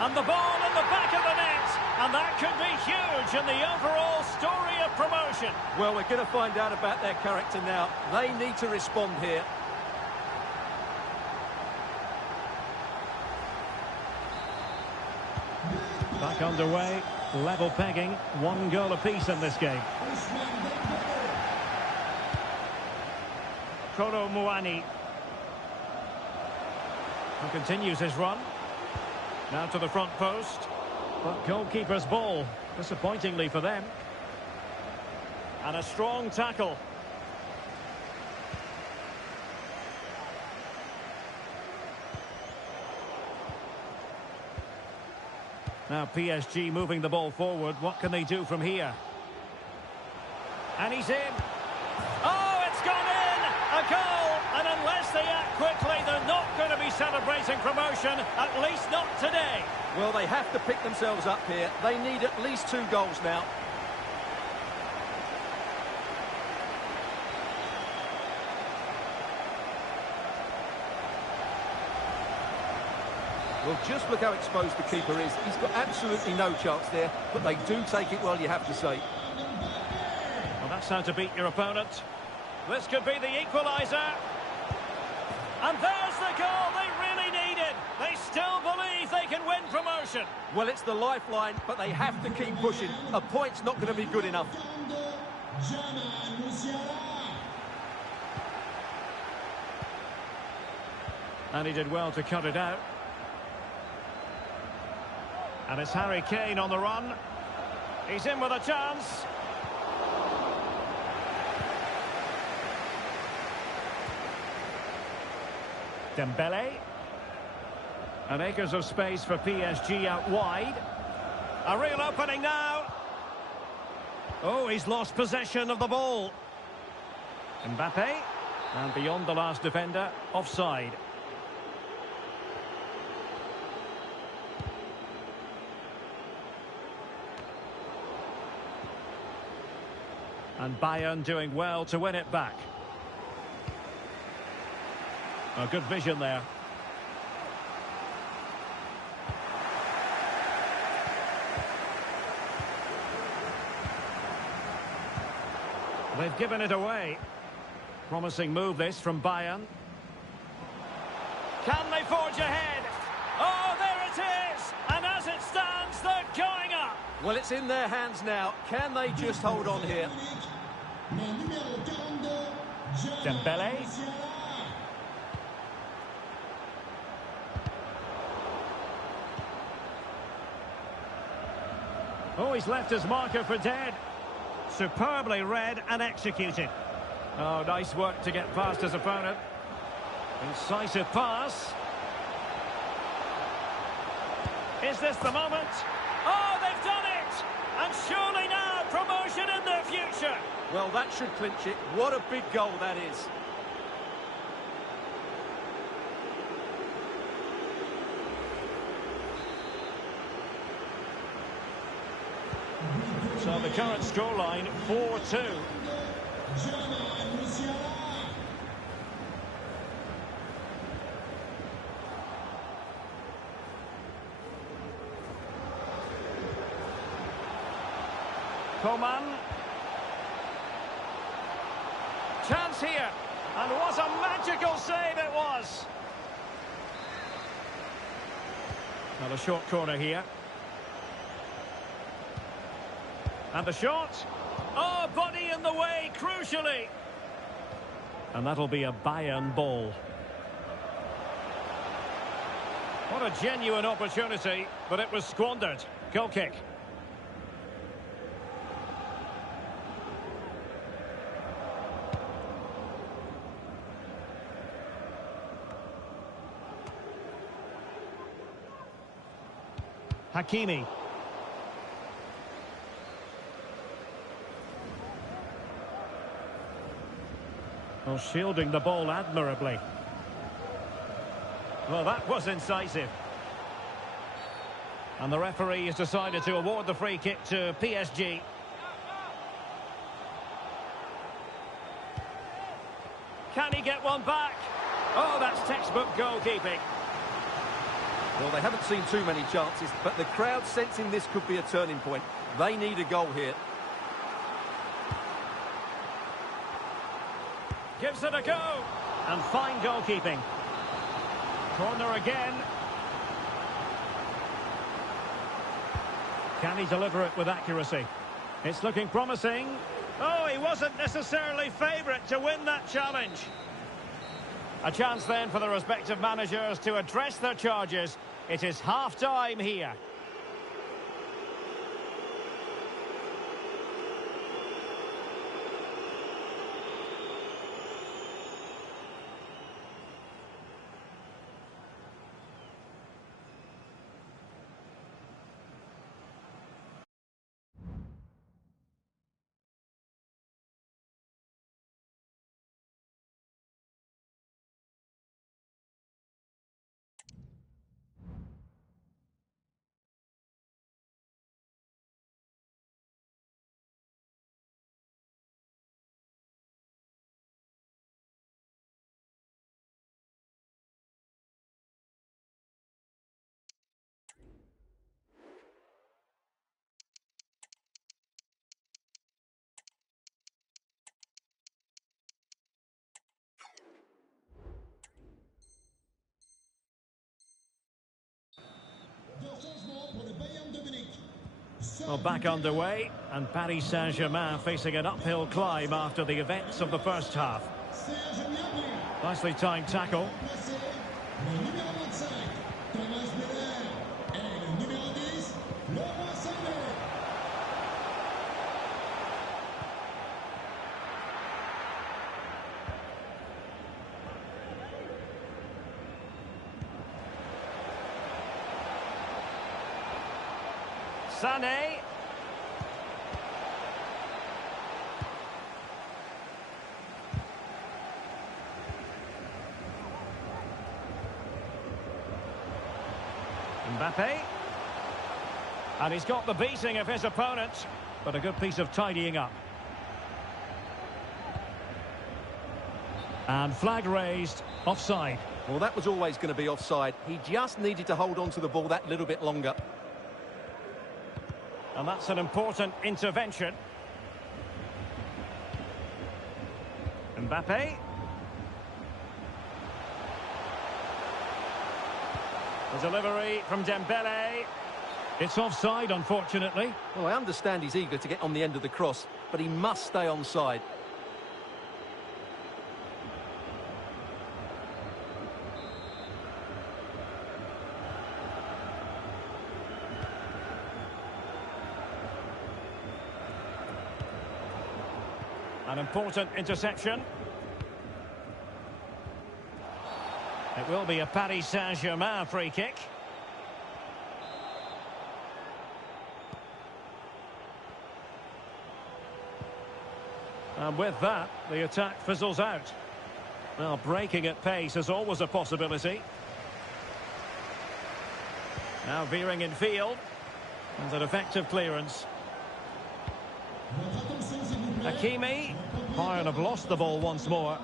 And the ball in the back of the net. And that could be huge in the overall story of promotion. Well, we're going to find out about their character now. They need to respond here. Back underway. Level pegging. 1 goal apiece in this game. Kolo Muani. Who continues his run. Now to the front post. But goalkeeper's ball, disappointingly for them. And a strong tackle. Now PSG moving the ball forward. What can they do from here? And he's in. Oh, it's gone in! A goal! And unless they act quickly, they're not going to be celebrating promotion, at least not today. Well, they have to pick themselves up here. They need at least 2 goals now. Well, just look how exposed the keeper is. He's got absolutely no chance there, but they do take it well, you have to say. Well, that's how to beat your opponent. This could be the equaliser. And there's the goal they really needed. They still believe they can win promotion. Well, it's the lifeline, but they have to keep pushing. A point's not going to be good enough. And he did well to cut it out. And it's Harry Kane on the run. He's in with a chance. Dembele. And acres of space for PSG out wide. A real opening now. Oh, he's lost possession of the ball. Mbappe. And beyond the last defender, offside. And Bayern doing well to win it back. A good vision there. They've given it away. Promising move this from Bayern. Can they forge ahead? Oh, there it is! And as it stands, they're going up! Well, it's in their hands now. Can they just hold on here? Dembele. Oh, he's left his marker for dead. Superbly read and executed. Oh, nice work to get past his opponent. Incisive pass. Is this the moment? Oh, they've done it! And surely now promotion in their future. Well, that should clinch it. What a big goal that is. So the current scoreline, 4-2. Coman. Chance here. And what a magical save it was. Now a short corner here. And the shot. Oh, body in the way, crucially. And that'll be a Bayern ball. What a genuine opportunity, but it was squandered. Goal kick. Hakimi. Well, shielding the ball admirably. Well, that was incisive. And the referee has decided to award the free kick to PSG. Can he get one back? Oh, that's textbook goalkeeping. Well, they haven't seen too many chances, but the crowd sensing this could be a turning point. They need a goal here. Gives it a go. And fine goalkeeping. Corner again. Can he deliver it with accuracy? It's looking promising. Oh, he wasn't necessarily favourite to win that challenge. A chance then for the respective managers to address their charges. It is half-time here. Well, back underway, and Paris Saint-Germain facing an uphill climb after the events of the first half. Nicely timed tackle. Sané. Mbappe. And he's got the beating of his opponent, but a good piece of tidying up. And flag raised, offside. Well, that was always going to be offside. He just needed to hold on to the ball that little bit longer. And that's an important intervention. Mbappe. The delivery from Dembele. It's offside, unfortunately. Well, I understand he's eager to get on the end of the cross, but he must stay onside. An important interception. It will be a Paris Saint-Germain free kick. And with that, the attack fizzles out. Well, breaking at pace is always a possibility. Now veering in field. And an effective clearance. Hakimi. Bayern have lost the ball once more.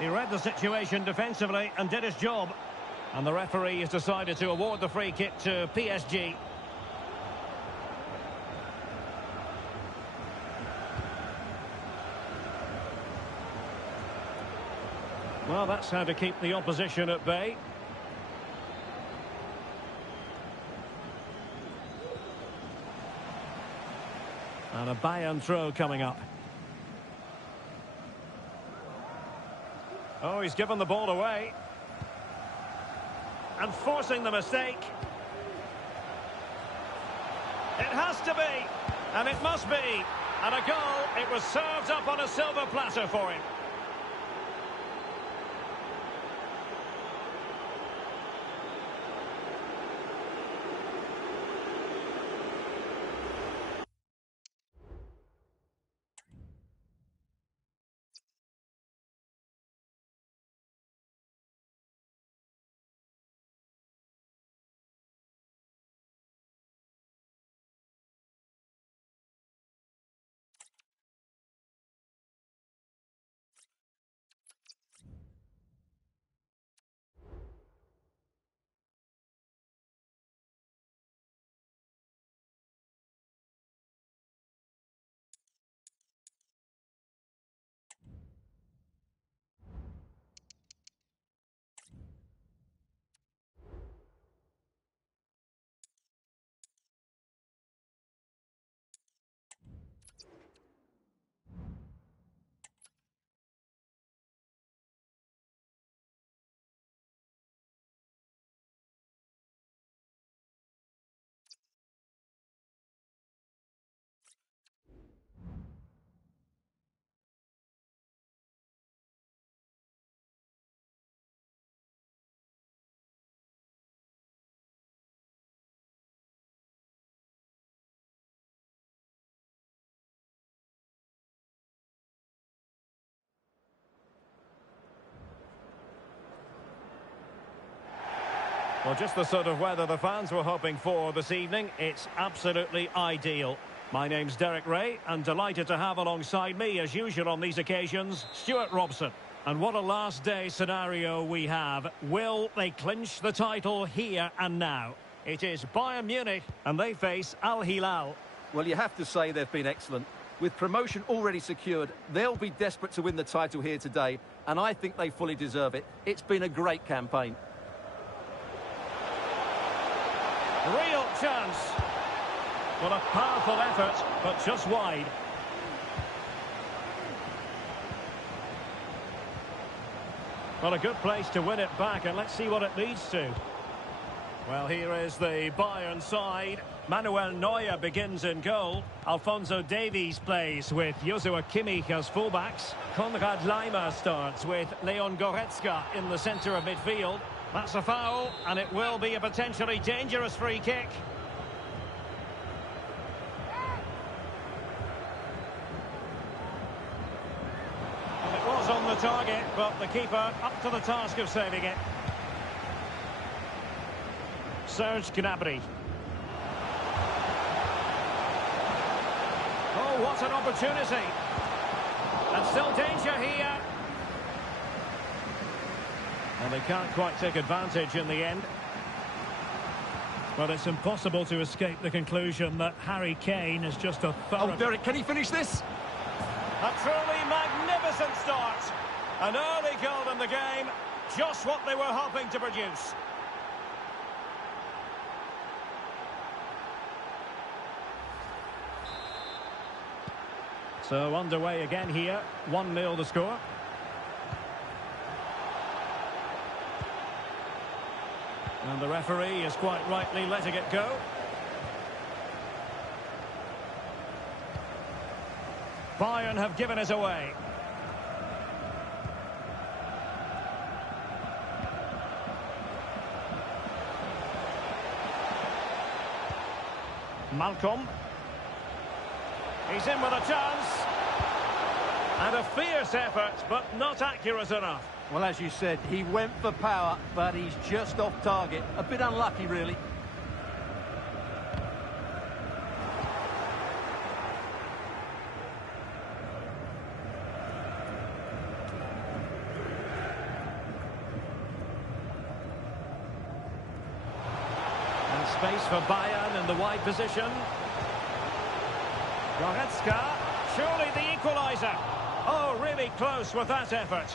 He read the situation defensively and did his job. And the referee has decided to award the free kick to PSG. Well, that's how to keep the opposition at bay. And a Bayern throw coming up. Oh, he's given the ball away. And forcing the mistake. It has to be. And it must be. And a goal. It was served up on a silver platter for him. Well, just the sort of weather the fans were hoping for this evening. It's absolutely ideal. My name's Derek Ray, and delighted to have alongside me, as usual on these occasions, Stuart Robson. And what a last day scenario we have. Will they clinch the title here and now? It is Bayern Munich, and they face Al Hilal. Well, you have to say they've been excellent. With promotion already secured, they'll be desperate to win the title here today, and I think they fully deserve it. It's been a great campaign. Real chance. Well, a powerful effort, but just wide. Well, a good place to win it back, and let's see what it leads to. Well, here is the Bayern side. Manuel Neuer begins in goal. Alphonso Davies plays with Joshua Kimmich as fullbacks. Konrad Laimer starts with Leon Goretzka in the centre of midfield. That's a foul, and it will be a potentially dangerous free kick. And it was on the target, but the keeper up to the task of saving it. Serge Gnabry. Oh, what an opportunity. And still danger here. And they can't quite take advantage in the end. Well, it's impossible to escape the conclusion that Harry Kane is just a thorough... Oh, Derek, can he finish this? A truly magnificent start. An early goal in the game. Just what they were hoping to produce. So underway again here. 1-0 the score. And the referee is quite rightly letting it go. Bayern have given it away. Malcolm. He's in with a chance. And a fierce effort, but not accurate enough. Well, as you said, he went for power, but he's just off target. A bit unlucky, really. And space for Bayern in the wide position. Goretzka, surely the equaliser. Oh, really close with that effort.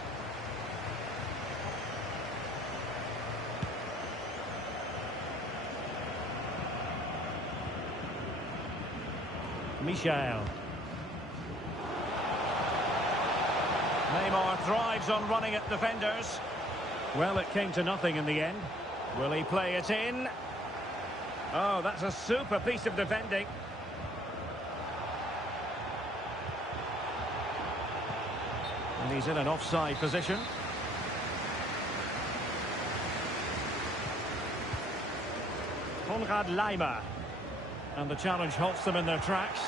Michel. Neymar thrives on running at defenders. Well, it came to nothing in the end. Will he play it in? Oh, that's a super piece of defending. And he's in an offside position. Konrad Laimer. And the challenge halts them in their tracks.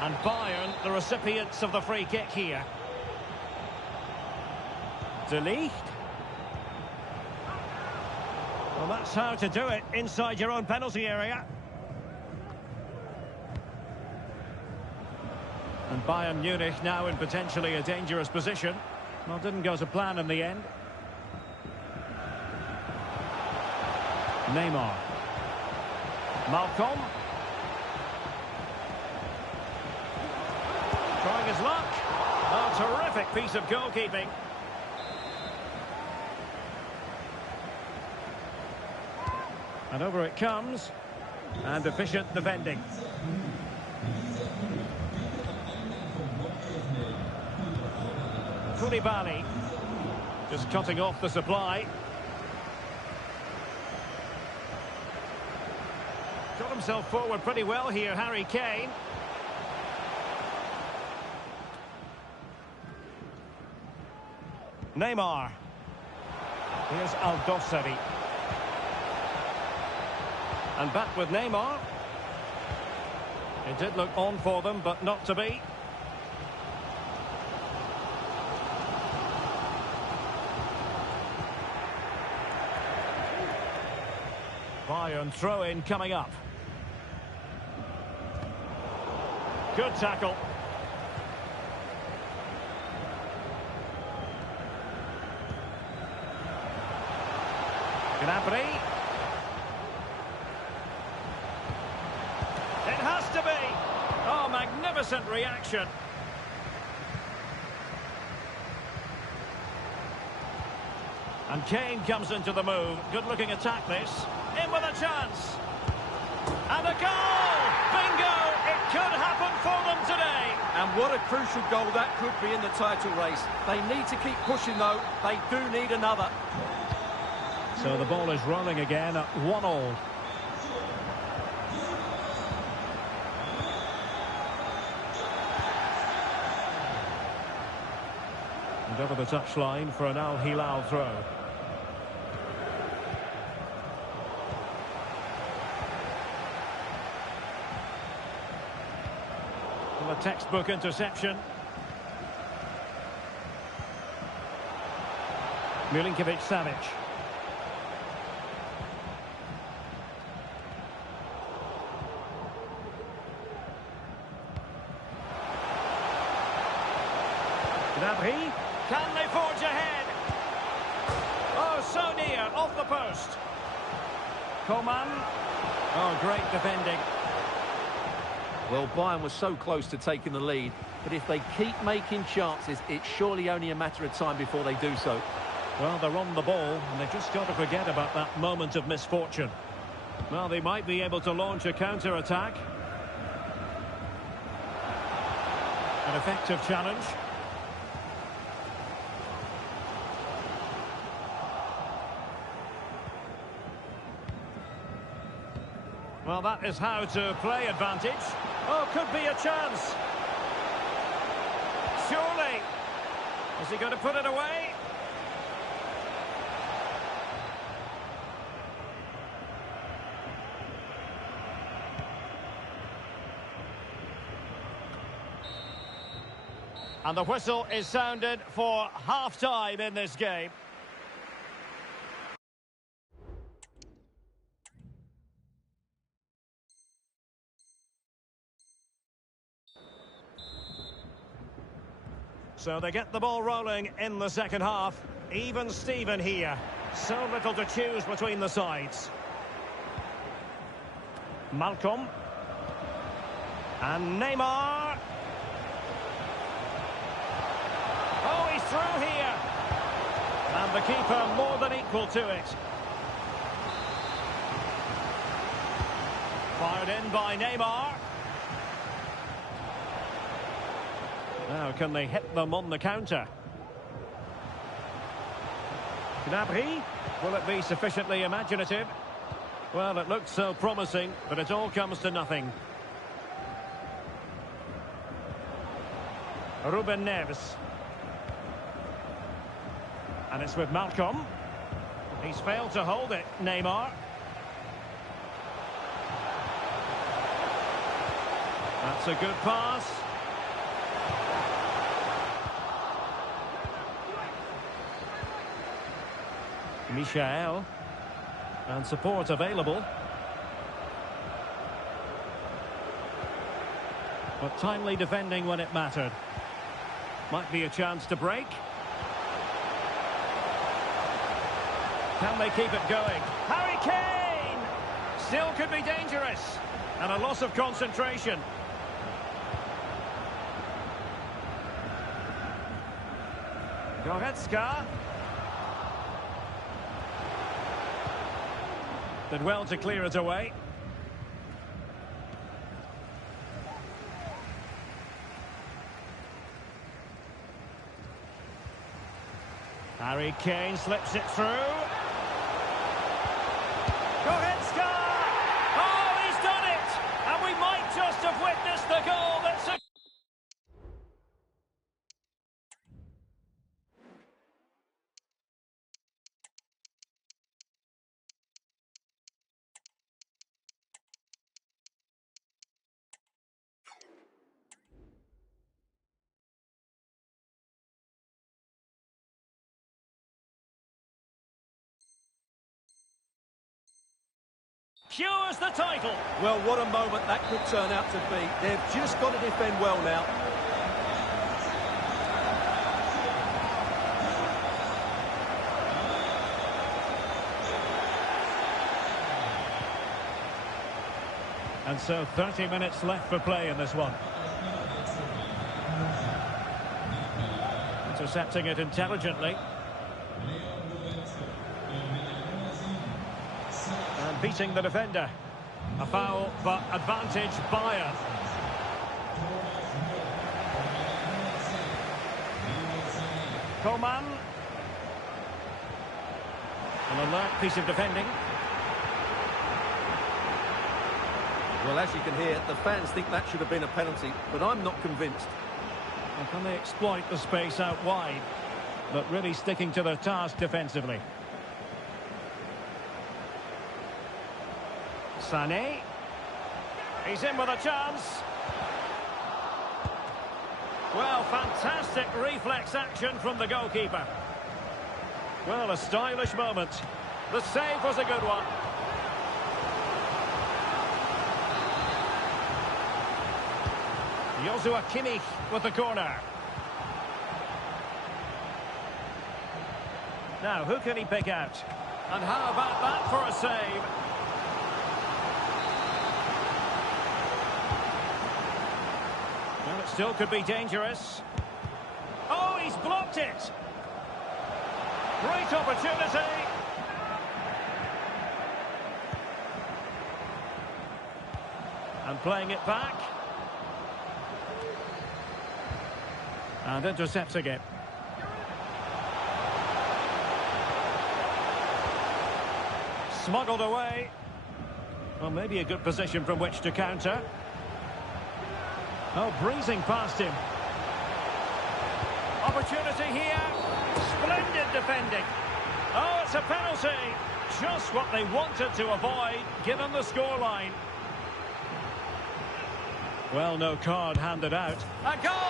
And Bayern, the recipients of the free kick here. De Ligt. Well, that's how to do it inside your own penalty area. And Bayern Munich now in potentially a dangerous position. Well, didn't go to plan in the end. Neymar. Malcolm. Trying his luck. Oh, terrific piece of goalkeeping. And over it comes. And efficient defending. Koulibaly. Just cutting off the supply. Got himself forward pretty well here, Harry Kane. Neymar. Here's Aldosari. And back with Neymar. It did look on for them, but not to be. Bayern throw-in coming up. Good tackle. Gnabry. It has to be. Oh, magnificent reaction. And Kane comes into the move. Good-looking attack, this. In with a chance. And a goal! Bingo! It could happen for them today. And what a crucial goal that could be in the title race. They need to keep pushing, though. They do need another. So the ball is rolling again at 1-1. And over the touchline for an Al Hilal throw. A textbook interception. Milinkovic-Savic. Gnabry. Can they forge ahead? Oh, so near, off the post. Coman. Oh, great defending. Well, Bayern was so close to taking the lead, but if they keep making chances, it's surely only a matter of time before they do so. Well, they're on the ball, and they've just got to forget about that moment of misfortune. Well, they might be able to launch a counter-attack. An effective challenge. Well, that is how to play advantage. Oh, could be a chance. Surely. Is he going to put it away? And the whistle is sounded for half-time in this game. So they get the ball rolling in the second half. Even Steven here. So little to choose between the sides. Malcolm. And Neymar. Oh, he's through here. And the keeper more than equal to it. Fired in by Neymar. Now, can they hit them on the counter? Gnabry, will it be sufficiently imaginative? Well, it looked so promising, but it all comes to nothing. Ruben Neves. And it's with Malcolm. He's failed to hold it, Neymar. That's a good pass. Michael, and support available. But timely defending when it mattered. Might be a chance to break. Can they keep it going? Harry Kane! Still could be dangerous. And a loss of concentration. Goretzka. Did well to clear it away. Harry Kane slips it through. Goretzka! Oh, he's done it! And we might just have witnessed the goal that's a... Cures the title. Well, what a moment that could turn out to be. They've just got to defend well now. And so 30 minutes left for play in this one. Intercepting it intelligently. And beating the defender. A foul, but advantage Bayern. Coman. An alert piece of defending. Well, as you can hear, the fans think that should have been a penalty, but I'm not convinced. And can they exploit the space out wide? But really sticking to their task defensively. Sané. He's in with a chance. Well, fantastic reflex action from the goalkeeper. Well, a stylish moment. The save was a good one. Joshua Kimmich with the corner. Now, who can he pick out? And how about that for a save? Well, it still could be dangerous. Oh, he's blocked it. Great opportunity. And playing it back. And intercepting it. Smuggled away. Well, maybe a good position from which to counter. Oh, breezing past him. Opportunity here. Splendid defending. Oh, it's a penalty. Just what they wanted to avoid, given the scoreline. Well, no card handed out. A goal!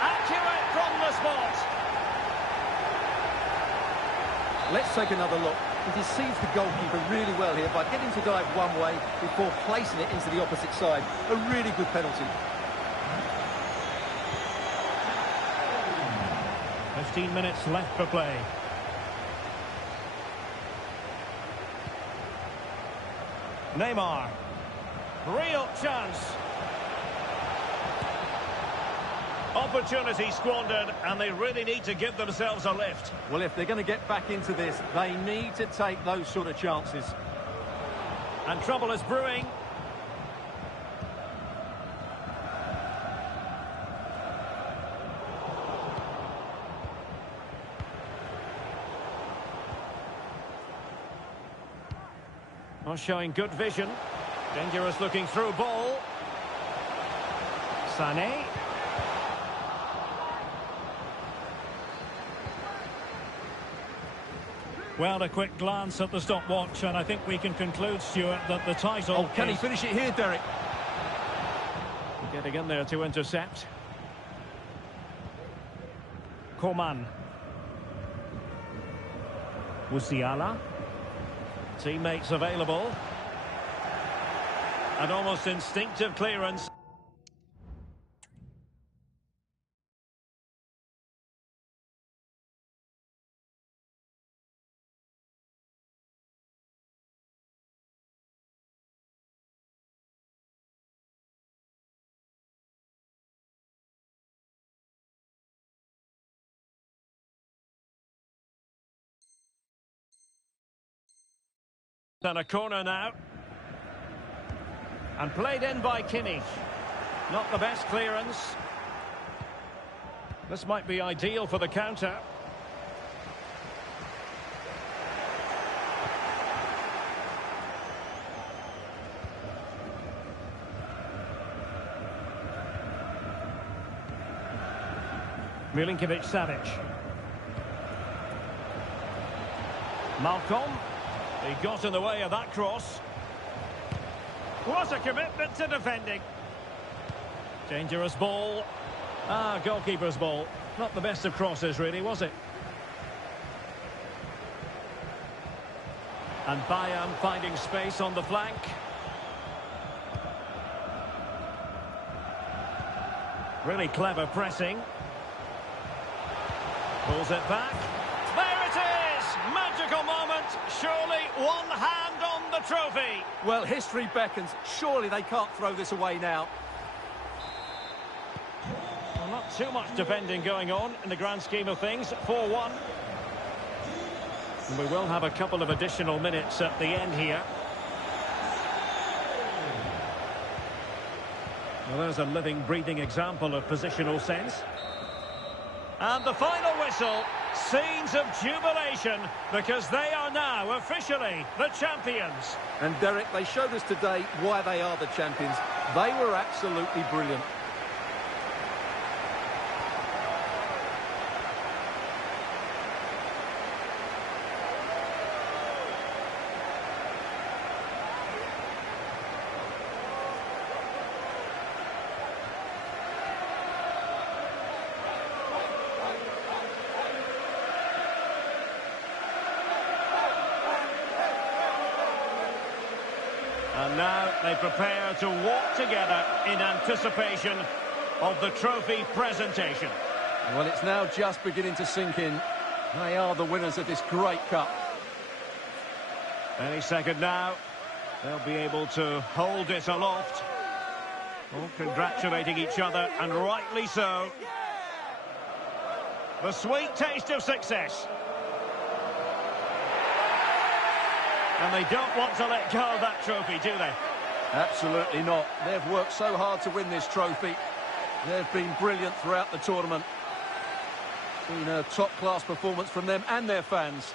Accurate from the spot. Let's take another look. He deceives the goalkeeper really well here by getting to dive one way before placing it into the opposite side. A really good penalty. 15 minutes left for play. Neymar. Real chance. Opportunity squandered, and they really need to give themselves a lift. Well, if they're going to get back into this, they need to take those sort of chances. And trouble is brewing. Well, showing good vision. Dangerous looking through ball. Sané. Well, a quick glance at the stopwatch, and I think we can conclude, Stuart, that the title... Oh, can he finish it here, Derek? Getting in there to intercept. Coman. Musiala. Teammates available. An almost instinctive clearance. And a corner now. And played in by Kimmich. Not the best clearance. This might be ideal for the counter. Milinkovic-Savic. Malcolm. He got in the way of that cross. What a commitment to defending. Dangerous ball. Goalkeeper's ball. Not the best of crosses, really, was it? And Bayern finding space on the flank. Really clever pressing. Pulls it back. There it is! Magical moment. Surely one hand on the trophy. Well, history beckons. Surely they can't throw this away now. Well, not too much defending going on in the grand scheme of things. 4-1. And we will have a couple of additional minutes at the end here. Well, there's a living, breathing example of positional sense. And the final whistle. Scenes of jubilation, because they are now officially the champions. And Derek, they showed us today why they are the champions. They were absolutely brilliant. And now they prepare to walk together in anticipation of the trophy presentation. Well, it's now just beginning to sink in. They are the winners of this great cup. Any second now, they'll be able to hold it aloft. All congratulating each other, and rightly so. The sweet taste of success. And they don't want to let go of that trophy, do they? Absolutely not. They've worked so hard to win this trophy. They've been brilliant throughout the tournament. Been a top-class performance from them and their fans.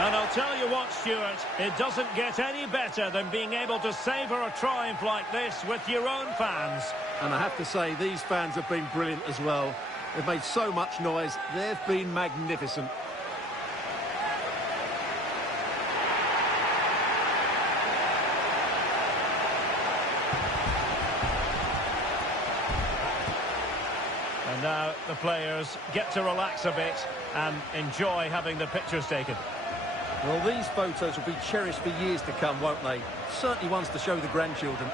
And I'll tell you what, Stuart, it doesn't get any better than being able to savour a triumph like this with your own fans. And I have to say, these fans have been brilliant as well. They've made so much noise. They've been magnificent. And now the players get to relax a bit and enjoy having the pictures taken. Well, these photos will be cherished for years to come, won't they? Certainly ones to show the grandchildren.